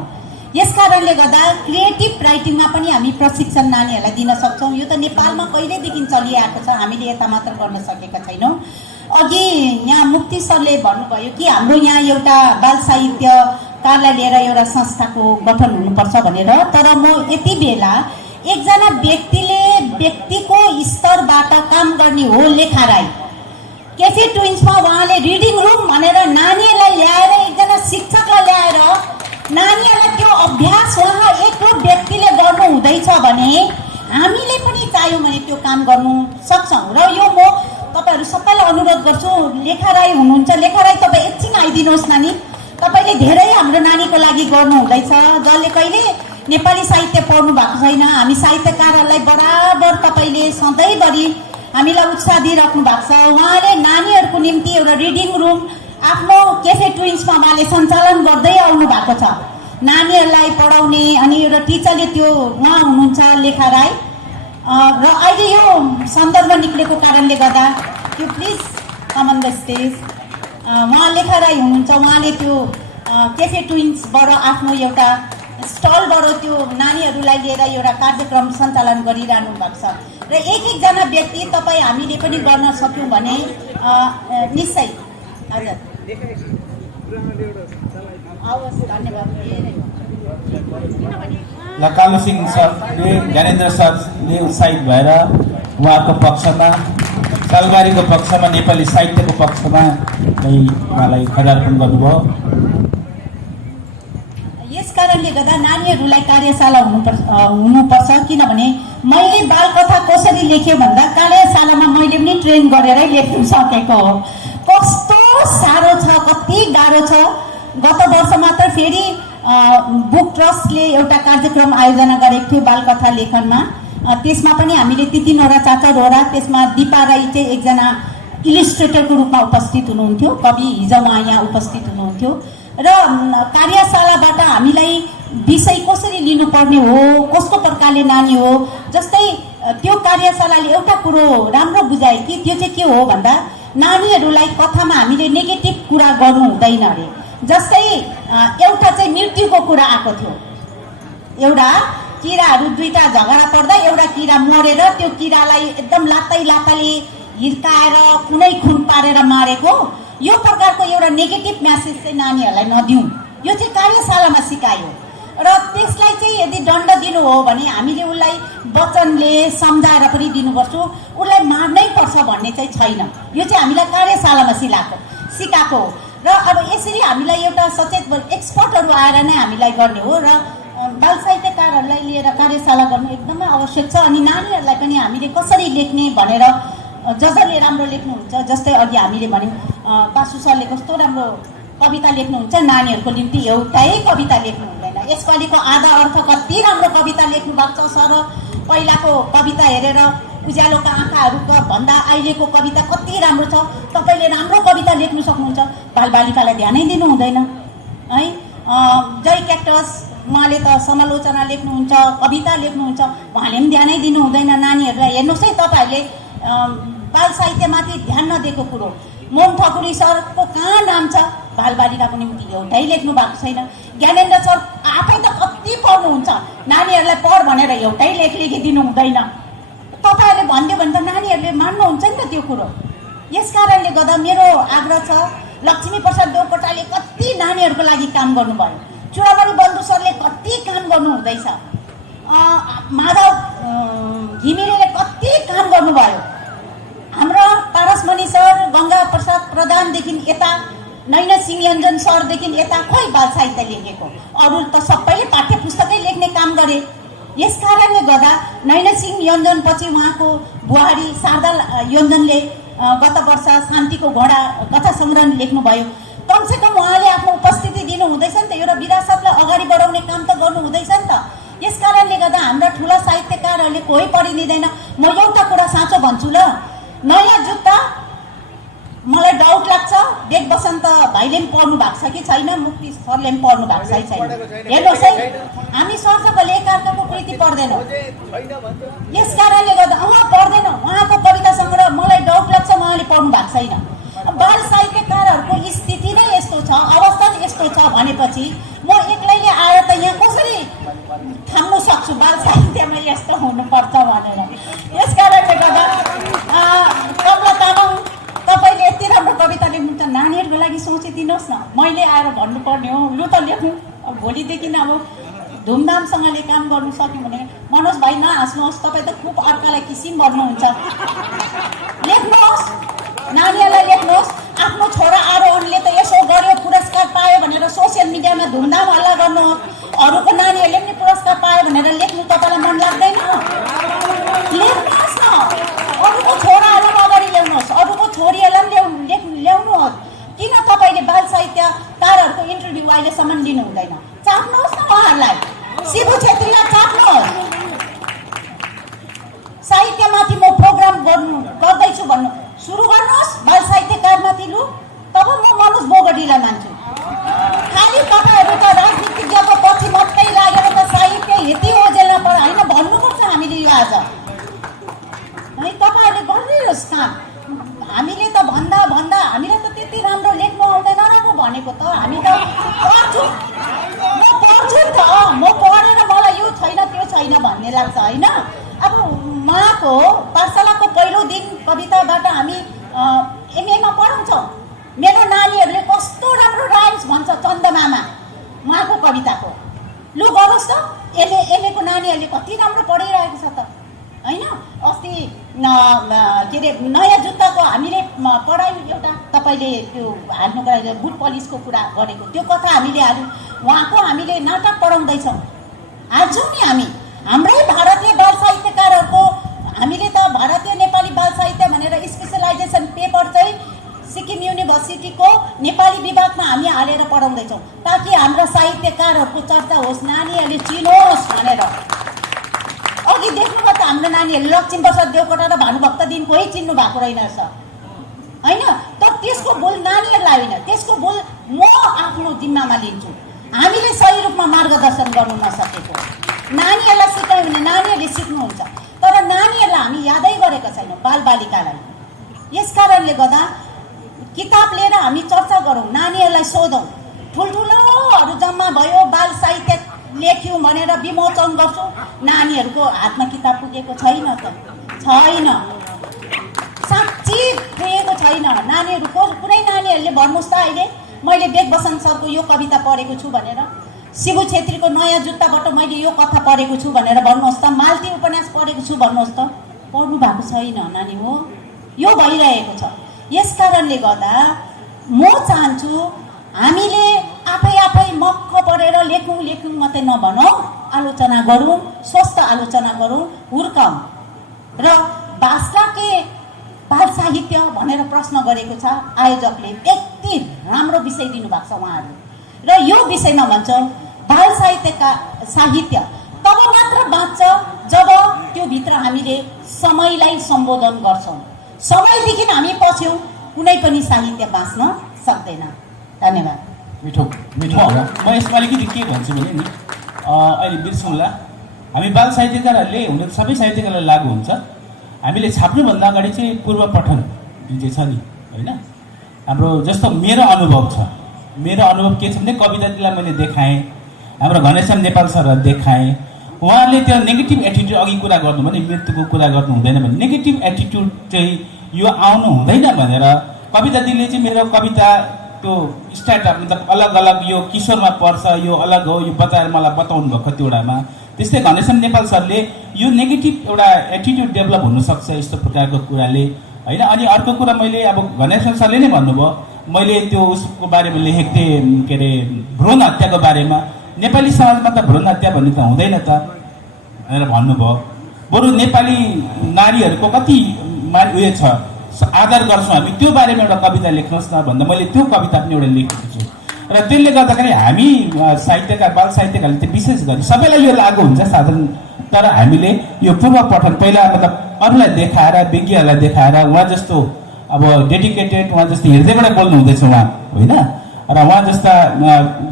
यस कारणले गर्दा क्रिएटिभ राइटिङमा पनि हामी प्रशिक्षण नानीहरूलाई दिन सक्छौँ। यो त नेपालमा कहिलेदेखि चलिआएको छ, हामीले यता मात्र गर्न सकेका छैनौँ। अघि यहाँ मुक्ति सरले भन्नुभयो कि हाम्रो यहाँ एउटा बाल साहित्यकारलाई लिएर एउटा संस्थाको गठन हुनुपर्छ भनेर, तर म यति बेला एकजना व्यक्तिको स्तरबाट काम गर्ने हो लेखा राई। केफे ट्विन्समा उहाँले रिडिङ रुम भनेर नानीहरूलाई ल्याएर एकजना शिक्षकलाई ल्याएर नानीहरूलाई त्यो अभ्यास उहाँ एक्लो व्यक्तिले गर्नु हुँदैछ भने हामीले पनि चाह्यौँ भने त्यो काम गर्नु सक्छौँ। र यो म तपाईँहरू सबैलाई अनुरोध गर्छु, लेखा राई हुनुहुन्छ, लेखा राई तपाईँ एकछिन आइदिनुहोस् नानी। तपाईँले धेरै हाम्रो नानीको लागि गर्नु हुँदैछ, जसले कहिले नेपाली साहित्य पढ्नु भएको छैन। हामी साहित्यकारहरूलाई बराबर तपाईँले सधैँभरि हामीलाई उत्साह दिइराख्नु भएको छ। उहाँले नानीहरूको निम्ति एउटा रिडिङ रुम आफ्नो केफे ट्विन्समा उहाँले सञ्चालन गर्दै आउनु भएको छ, नानीहरूलाई पढाउने। अनि एउटा टिचरले त्यो उहाँ हुनुहुन्छ लेखा राई। र अहिले यो सन्दर्भ निक्लेको कारणले गर्दा त्यो please come on the stage. उहाँ लेखा राई हुनुहुन्छ, उहाँले त्यो केफे ट्विन्सबाट आफ्नो एउटा स्टलबाट त्यो नानीहरूलाई लिएर एउटा कार्यक्रम सञ्चालन गरिरहनु भएको छ। र एकजना व्यक्ति तपाईँ हामीले पनि गर्न सक्यौँ भने निश्चय। हजुर हवस्, धन्यवाद। ल कालु सिंह सरले, ज्ञानेन्द्र सरले उत्साहित भएर उहाँको पक्षमा, सालबारीको पक्षमा, नेपाली साहित्यको पक्षमा उहाँलाई खजार्पण गर्नुभयो। यस कारणले गर्दा नानीहरूलाई कार्यशाला हुनुपर्छ। किनभने मैले बालकथा कसरी लेखेँ भन्दा कार्यशालामा मैले पनि ट्रेन गरेरै लेख्नु सकेको हो। कस्तो साह्रो छ, कति गाह्रो छ। गत वर्ष मात्र फेरि बुक ट्रस्टले एउटा कार्यक्रम आयोजना गरेको थियो बालकथा लेखनमा। त्यसमा पनि हामीले ती 3वटा 4-4वटा, त्यसमा दिपा राई चाहिँ एकजना इलिस्ट्रेटरको रूपमा उपस्थित हुनुहुन्थ्यो, कवि हिजो उहाँ यहाँ उपस्थित हुनुहुन्थ्यो। र कार्यशालाबाट हामीलाई विषय कसरी लिनुपर्ने हो, कस्तो प्रकारले नानी हो, जस्तै त्यो कार्यशालाले एउटा कुरो राम्रो बुझाए कि त्यो चाहिँ के हो भन्दा नानीहरूलाई कथामा हामीले नेगेटिभ कुरा गर्नु हुँदैन अरे। जस्तै एउटा चाहिँ मृत्युको कुरा आएको थियो। एउटा किराहरू 2टा झगडा पर्दा एउटा किरा मरेर त्यो किरालाई एकदम लात्ताले हिर्काएर कुनै खुन पारेर मारेको। यो प्रकारको एउटा नेगेटिभ म्यासेज चाहिँ नानीहरूलाई नदिउँ, यो चाहिँ कार्यशालामा सिकायो। र त्यसलाई चाहिँ यदि दण्ड दिनु हो भने हामीले उसलाई वचनले सम्झाएर पनि दिनुपर्छ, उसलाई मार्नै पर्छ भन्ने चाहिँ छैन। यो चाहिँ हामीलाई कार्यशालामा सिकाएको हो। र अब यसरी हामीलाई एउटा सचेत एक्सपर्टहरू आएर नै हामीलाई गर्ने हो। र बाल साहित्यकारहरूलाई लिएर कार्यशाला गर्नु एकदमै आवश्यक छ। अनि नानीहरूलाई पनि हामीले कसरी लेख्ने भनेर जसले राम्रो लेख्नुहुन्छ, जस्तै अघि हामीले भन्यौँ बासु सरले कस्तो राम्रो कविता लेख्नुहुन्छ, नानीहरूको निम्ति एउटै कविता लेख्नु हुँदैन। यसपालिको आधा अर्थ कति राम्रो कविता लेख्नु भएको छ सर। पहिलाको कविता हेरेर उज्यालोका आँखाहरूको भन्दा अहिलेको कविता कति राम्रो छ। तपाईँले राम्रो कविता लेख्नु सक्नुहुन्छ, बालबालिकालाई ध्यानै दिनु हुँदैन है। जय क्याक्टस उहाँले त समालोचना लेख्नुहुन्छ, कविता लेख्नुहुन्छ, उहाँले पनि ध्यानै दिनु हुँदैन नानीहरूलाई। हेर्नुहोस् है, तपाईँहरूले बाल साहित्यमाथि ध्यान नदिएको कुरो। मोहन ठकुरी सरको कहाँ नाम छ, बालबालिकाको निम्ति एउटै लेख्नु भएको छैन। ज्ञानेन्द्र सर आफै त कति पढ्नुहुन्छ, नानीहरूलाई पढ भनेर एउटै लेखिदिनु हुँदैन। तपाईँहरूले भनिदियो भने त नानीहरूले मान्नुहुन्छ नि त त्यो कुरो। यस कारणले गर्दा मेरो आग्रह छ, लक्ष्मी प्रसाद देवकोटाले कति नानीहरूको लागि काम गर्नुभयो, चुडामणि बन्धु सरले कति काम गर्नु हुँदैछ, माधव घिमिरेले कति काम गर्नुभयो, हाम्रो पारसमणि सर, गङ्गा प्रसाद प्रधानदेखि यता नैना सिंह योन्जन सरदेखि यता खोइ बाल साहित्य लेखेको। अरू त सबैले पाठ्य पुस्तकै लेख्ने काम गरे। यस कारणले गर्दा नैना सिंह योन्जन पछि उहाँको बुहारी शारदा योन्जनले गत वर्ष शान्तिको घोडा कथा सङ्ग्रह लेख्नुभयो। कमसेकम उहाँले आफ्नो उपस्थिति दिनु हुँदैछ नि त, एउटा विरासतलाई अगाडि बढाउने काम त गर्नु हुँदैछ नि त। यस कारणले गर्दा हाम्रा ठुला साहित्यकारहरूले कोही पढिदिँदैन। म एउटा कुरा साँचो भन्छु ल, नयाँ जुत्ता मलाई डाउट लाग्छ देख बसन्त भाइले पनि पढ्नु भएको छ कि छैन, मुक्ति सरले पनि पढ्नु भएको छ कि छैन। हेर्नुहोस् है, हामी सरसफाले एकअर्काको कृति पढ्दैनौँ। यस कारणले गर्दा उहाँ पढ्दैन, उहाँको कविता सङ्ग्रह मलाई डाउट लाग्छ उहाँले पढ्नु भएको छैन। बाल साहित्यकारहरूको स्थिति नै यस्तो छ, अवस्था यस्तो छ भनेपछि म एक्लैले आएर त यहाँ कसरी थाम्नु सक्छु बाल साहित्यमा यस्तो हुनुपर्छ भनेर। यस कारणले गर्दा कमला तामाङ तपाईँले यति राम्रो कविता लेख्नुहुन्छ, नानीहरूको लागि सोचिदिनुहोस् न। मैले आएर भन्नुपर्ने हो लु त लेख्नु, भोलिदेखि अब धुमधामसँगले काम गर्नु सक्यौँ भने मनोज भाइ नहाँस्नुहोस्, तपाईँ त खुब अर्कालाई किसिम गर्नुहुन्छ। लेख्नुहोस्, नानीहरूलाई लेख्नुहोस्, आफ्नो छोरा आरोहणले त यसो गर्यो पुरस्कार पायो भनेर सोसियल मिडियामा धुमधाम हल्ला गर्नुहोस्, अरूको नानीहरूले पनि पुरस्कार पायो भनेर लेख्नु तपाईँलाई मन लाग्दैन? लेख्नुहोस् न, अरूको छोराहरू अगाडि ल्याउनुहोस्, अरूको छोरीहरूलाई पनि ल्याउनुहोस्। किन तपाईँले बाल साहित्यकारहरूको इन्टरभ्यू अहिलेसम्म लिनु हुँदैन? चाख्नुहोस् न उहाँहरूलाई, शिबु छेत्रीलाई चाख्नुहोस्। साहित्यमाथि म प्रोग्राम गर्दैछु भन्नु सुरु गर्नुहोस्, बाल साहित्यकारमाथि लु, तब म मनोज बोगटीलाई मान्छु। खालि तपाईँहरू त राजनीतिज्ञको पछि मात्रै लागेर त साहित्य यति ओझेलमा पर होइन भन्नुपर्छ हामीले यो आज है। तपाईँहरूले गरिदिनुहोस् काम। हामीले त भन्दा हामीलाई त त्यति राम्रो लेख्नु आउँदैन र म भनेको त हामी त पढ्छु, म पढ्छु त, म पढेर मलाई यो छैन त्यो छैन भन्ने लाग्छ होइन। अब उहाँको पाठशालाको पहिलो दिन कविताबाट हामी एमएमा पढाउँछौँ। मेरो नानीहरूले कस्तो राम्रो राइम्स भन्छ चन्दमामा उहाँको कविताको। लु गरोस् त, एमएको नानीहरूले कति राम्रो पढिरहेको छ त होइन। अस्ति के अरे नयाँ जुत्ताको हामीले पढायौँ एउटा, तपाईँले त्यो हाल्नुको लागि बुट पलिसको कुरा गरेको त्यो कथा हामीले हाल्यौँ। उहाँको हामीले नाटक पढाउँदैछौँ। हाल्छौँ नि हामी हाम्रै भारतीय बाल साहित्यकारहरूको। हामीले त भारतीय नेपाली बाल साहित्य भनेर स्पेसलाइजेसन पेपर चाहिँ सिक्किम युनिभर्सिटीको नेपाली विभागमा हामी हालेर पढाउँदैछौँ, ताकि हाम्रा साहित्यकारहरूको चर्चा होस्, नानीहरूले चिनोस् भनेर। अघि देख्नुभयो त हाम्रो नानीहरूले लक्ष्मीप्रसाद देवकोटा र भानुभक्त दिन कोही चिन्नु भएको रहेनछ होइन। तर त्यसको भुल नानीहरूलाई होइन, त्यसको भुल म आफ्नो जिम्मामा लिन्छु। हामीले सही रूपमा मार्गदर्शन गर्नु नसकेको। नानीहरूलाई सिकायो भने नानीहरूले सिक्नुहुन्छ, तर नानीहरूलाई हामी यादै गरेका छैनौँ, बालबालिकालाई। यस कारणले गर्दा किताब लिएर हामी चर्चा गरौँ, नानीहरूलाई सोधौँ। ठुल्ठुलोहरू जम्मा भयो, बाल साहित्य लेख्यौँ भनेर विमोचन गर्छौँ, नानीहरूको हातमा किताब पुगेको छैन त, छैन, साँच्ची पुगेको छैन। नानीहरूको कुनै नानीहरूले भन्नुहोस् त अहिले मैले बेग बसन्त सरको यो कविता पढेको छु भनेर, शिबु छेत्रीको नयाँ जुत्ताबाट मैले यो कथा पढेको छु भनेर भन्नुहोस् त, मालती उपन्यास पढेको छु भन्नुहोस् त, पढ्नु भएको छैन नानी हो। यो भइरहेको छ। यस कारणले गर्दा म चाहन्छु हामीले आफै मक्ख परेर लेखौँ मात्रै नभनौँ, आलोचना गरौँ, स्वस्थ आलोचना गरौँ, हुर्काउँ। र भाषा के बाल साहित्य भनेर प्रश्न गरेको छ आयोजकले, यति राम्रो विषय दिनुभएको छ उहाँहरू। र यो विषयमा भन्छ बाल साहित्य तब मात्र बाँच्छ जब त्यो भित्र हामीले समयलाई सम्बोधन गर्छौँ। समयदेखि हामी पछ्यौँ, कुनै पनि साहित्य बाँच्न सक्दैन। धन्यवाद। मिठो होला। म यसमा अलिकति के भन्छु भने नि, अहिले बिर्सौँला, हामी बाल साहित्यकारहरूले हुन त सबै साहित्यकारलाई लागु हुन्छ। हामीले छाप्नुभन्दा अगाडि चाहिँ पूर्व पठन जुन चाहिँ छ नि होइन, हाम्रो जस्तो मेरो अनुभव छ, मेरो अनुभव के छ भने कवितालाई मैले देखाएँ, हाम्रो घनश्याम नेपाल सरलाई देखाएँ। उहाँहरूले त्यो नेगेटिभ एटिट्युड अघि कुरा गर्नु भने मृत्युको कुरा गर्नु हुँदैन भने नेगेटिभ एटिट्युड चाहिँ यो आउनु हुँदैन भनेर कविता दिदीले चाहिँ मेरो कविता त्यो स्टार्टअप मतलब अलग अलग यो किशोरमा पर्छ, यो अलग हो, यो बताएर मलाई बताउनु भयो कतिवटामा। त्यस्तै घनश्याम नेपाल सरले यो नेगेटिभ एउटा एटिट्युड डेभलप हुनसक्छ यस्तो प्रकारको कुराले होइन। अनि अर्को कुरा मैले अब घनश्याम सरले नै भन्नुभयो, मैले त्यो उसको बारेमा लेखेको थिएँ के अरे भ्रूण हत्याको बारेमा, नेपाली समाजमा त भ्रूण हत्या भन्ने त हुँदैन त भनेर भन्नुभयो। बरु नेपाली नारीहरूको कति उयो छ, आदर गर्छौँ हामी, त्यो बारेमा एउटा कविता लेख्नुहोस् न भन्दा मैले त्यो कविता पनि एउटा लेखेको छु। र त्यसले गर्दाखेरि हामी साहित्यकार बाल साहित्यकारले चाहिँ विशेष गरी सबैलाई यो लागु हुन्छ साधारण, तर हामीले यो पूर्व पठन पहिला मतलब अरूलाई देखाएर, विज्ञहरूलाई देखाएर, उहाँ जस्तो अब डेडिकेटेड, उहाँ जस्तो हृदयबाट बोल्नु हुँदैछ उहाँ होइन, र उहाँ जस्ता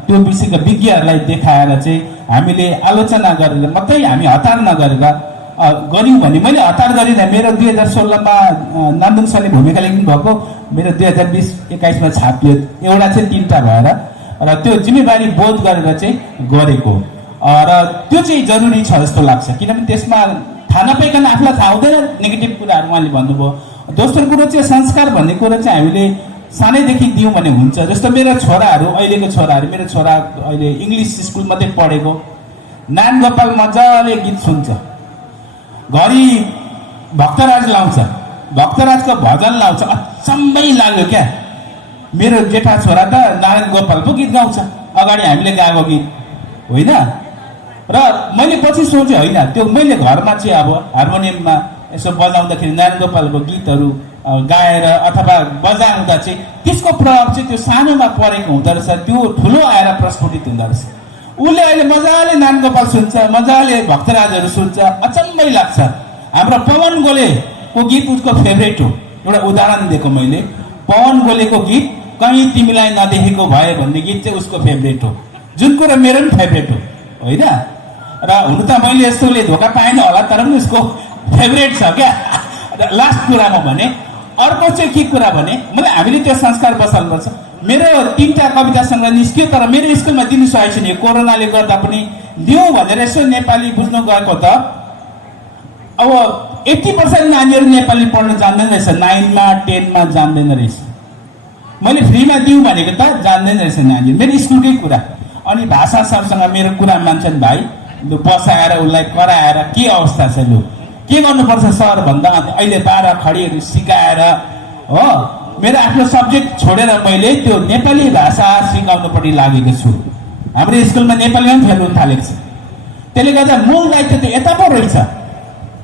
त्यो विषयका विज्ञहरूलाई देखाएर चाहिँ हामीले आलोचना गरेर मात्रै हामी हतार नगरेर गऱ्यौँ भने, मैले हतार गरिनँ। मेरो 2016मा नन्दन सरले भूमिका लेख्नु भएको, मेरो 2020-21मा छापियो, एउटा चाहिँ 3टा भएर, र त्यो जिम्मेवारी बोध गरेर चाहिँ गरेको। र त्यो चाहिँ जरुरी छ जस्तो लाग्छ, किनभने त्यसमा थाहा नपाइकन आफूलाई थाहा हुँदैन नेगेटिभ कुराहरू उहाँले भन्नुभयो। दोस्रो कुरो चाहिँ संस्कार भन्ने कुरो चाहिँ हामीले सानैदेखि दियौँ भने हुन्छ। जस्तो मेरो छोराहरू, अहिलेको छोराहरू, मेरो छोरा अहिले इङ्ग्लिस स्कुल मात्रै पढेको, नारायण गोपाल मजाले गीत सुन्छ, घरि भक्तराज लाउँछ, भक्तराजको भजन लाउँछ। अचम्मै लाग्यो क्या। मेरो जेठा छोरा त नारायण गोपालको गीत गाउँछ, अगाडि हामीले गाएको गीत होइन। र मैले पछि सोचेँ होइन, त्यो मैले घरमा चाहिँ अब हार्मोनियममा यसो बजाउँदाखेरि नारायण गोपालको गीतहरू गाएर अथवा बजाउँदा चाहिँ त्यसको प्रभाव चाहिँ त्यो सानोमा परेको हुँदो रहेछ, त्यो ठुलो आएर प्रस्फुटित हुँदो रहेछ। उसले अहिले मजाले नारायण गोपाल सुन्छ, मजाले भक्तराजहरू सुन्छ, अचम्मै लाग्छ। हाम्रो पवन गोलेको गीत उसको फेभरेट हो। एउटा उदाहरण दिएको मैले, पवन गोलेको गीत कहीँ तिमीलाई नदेखेको भए भन्ने गीत चाहिँ उसको फेभरेट हो, जुन कुरो मेरो पनि फेभरेट हो होइन। र हुनु त मैले यस्तोले धोका पाएन होला, तर पनि उसको फेभरेट छ क्या। लास्ट कुरामा भने अर्को चाहिँ के कुरा भने मैले हामीले त्यो संस्कार बसाल्नुपर्छ। मेरो 3टा कविता सङ्ग्रह निस्क्यो, तर मेरो स्कुलमा दिनु सकेको छैन। कोरोनाले गर्दा पनि दिउँ भनेर यसो नेपाली बुझ्नु गएको त अब 80% नानीहरू नेपाली पढ्न जान्दैन रहेछ, 9मा 10मा जान्दैन रहेछ। मैले फ्रीमा दिउँ भनेको त जान्दैन रहेछ नानीहरू, मेरो स्कुलकै कुरा। अनि भाषा सरसँग मेरो कुरा मान्छन् भाइ, लु बसाएर उसलाई कराएर के अवस्था छ, लु के गर्नुपर्छ सर भन्दा अहिले 12 खडीहरू सिकाएर हो मेरो आफ्नो सब्जेक्ट छोडेर मैले त्यो नेपाली भाषा सिकाउनुपट्टि लागेको छु। हाम्रो स्कुलमा नेपालीमा पनि फेल हुन थालेको छ। त्यसले गर्दा मूल दायित्व त यता पो रहेछ।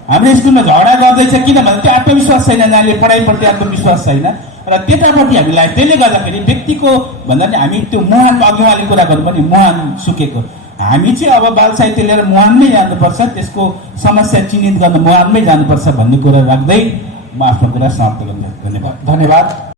हाम्रो स्कुलमा झगडा गर्दैछ किनभने त्यो आत्मविश्वास छैन, नानीले पढाइप्रति आत्मविश्वास छैन र त्यतापट्टि हामीलाई। त्यसले गर्दाखेरि व्यक्तिको भन्दा पनि हामी त्यो मुहानको अघि उहाँले कुरा गर्नु पनि मुहान सुकेको। हामी चाहिँ अब बाल साहित्य लिएर मुहानमै जानुपर्छ, त्यसको समस्या चिन्हित गर्न मुहानमै जानुपर्छ भन्ने कुरा राख्दै म आफ्नो कुरा समाप्त गर्न। धन्यवाद।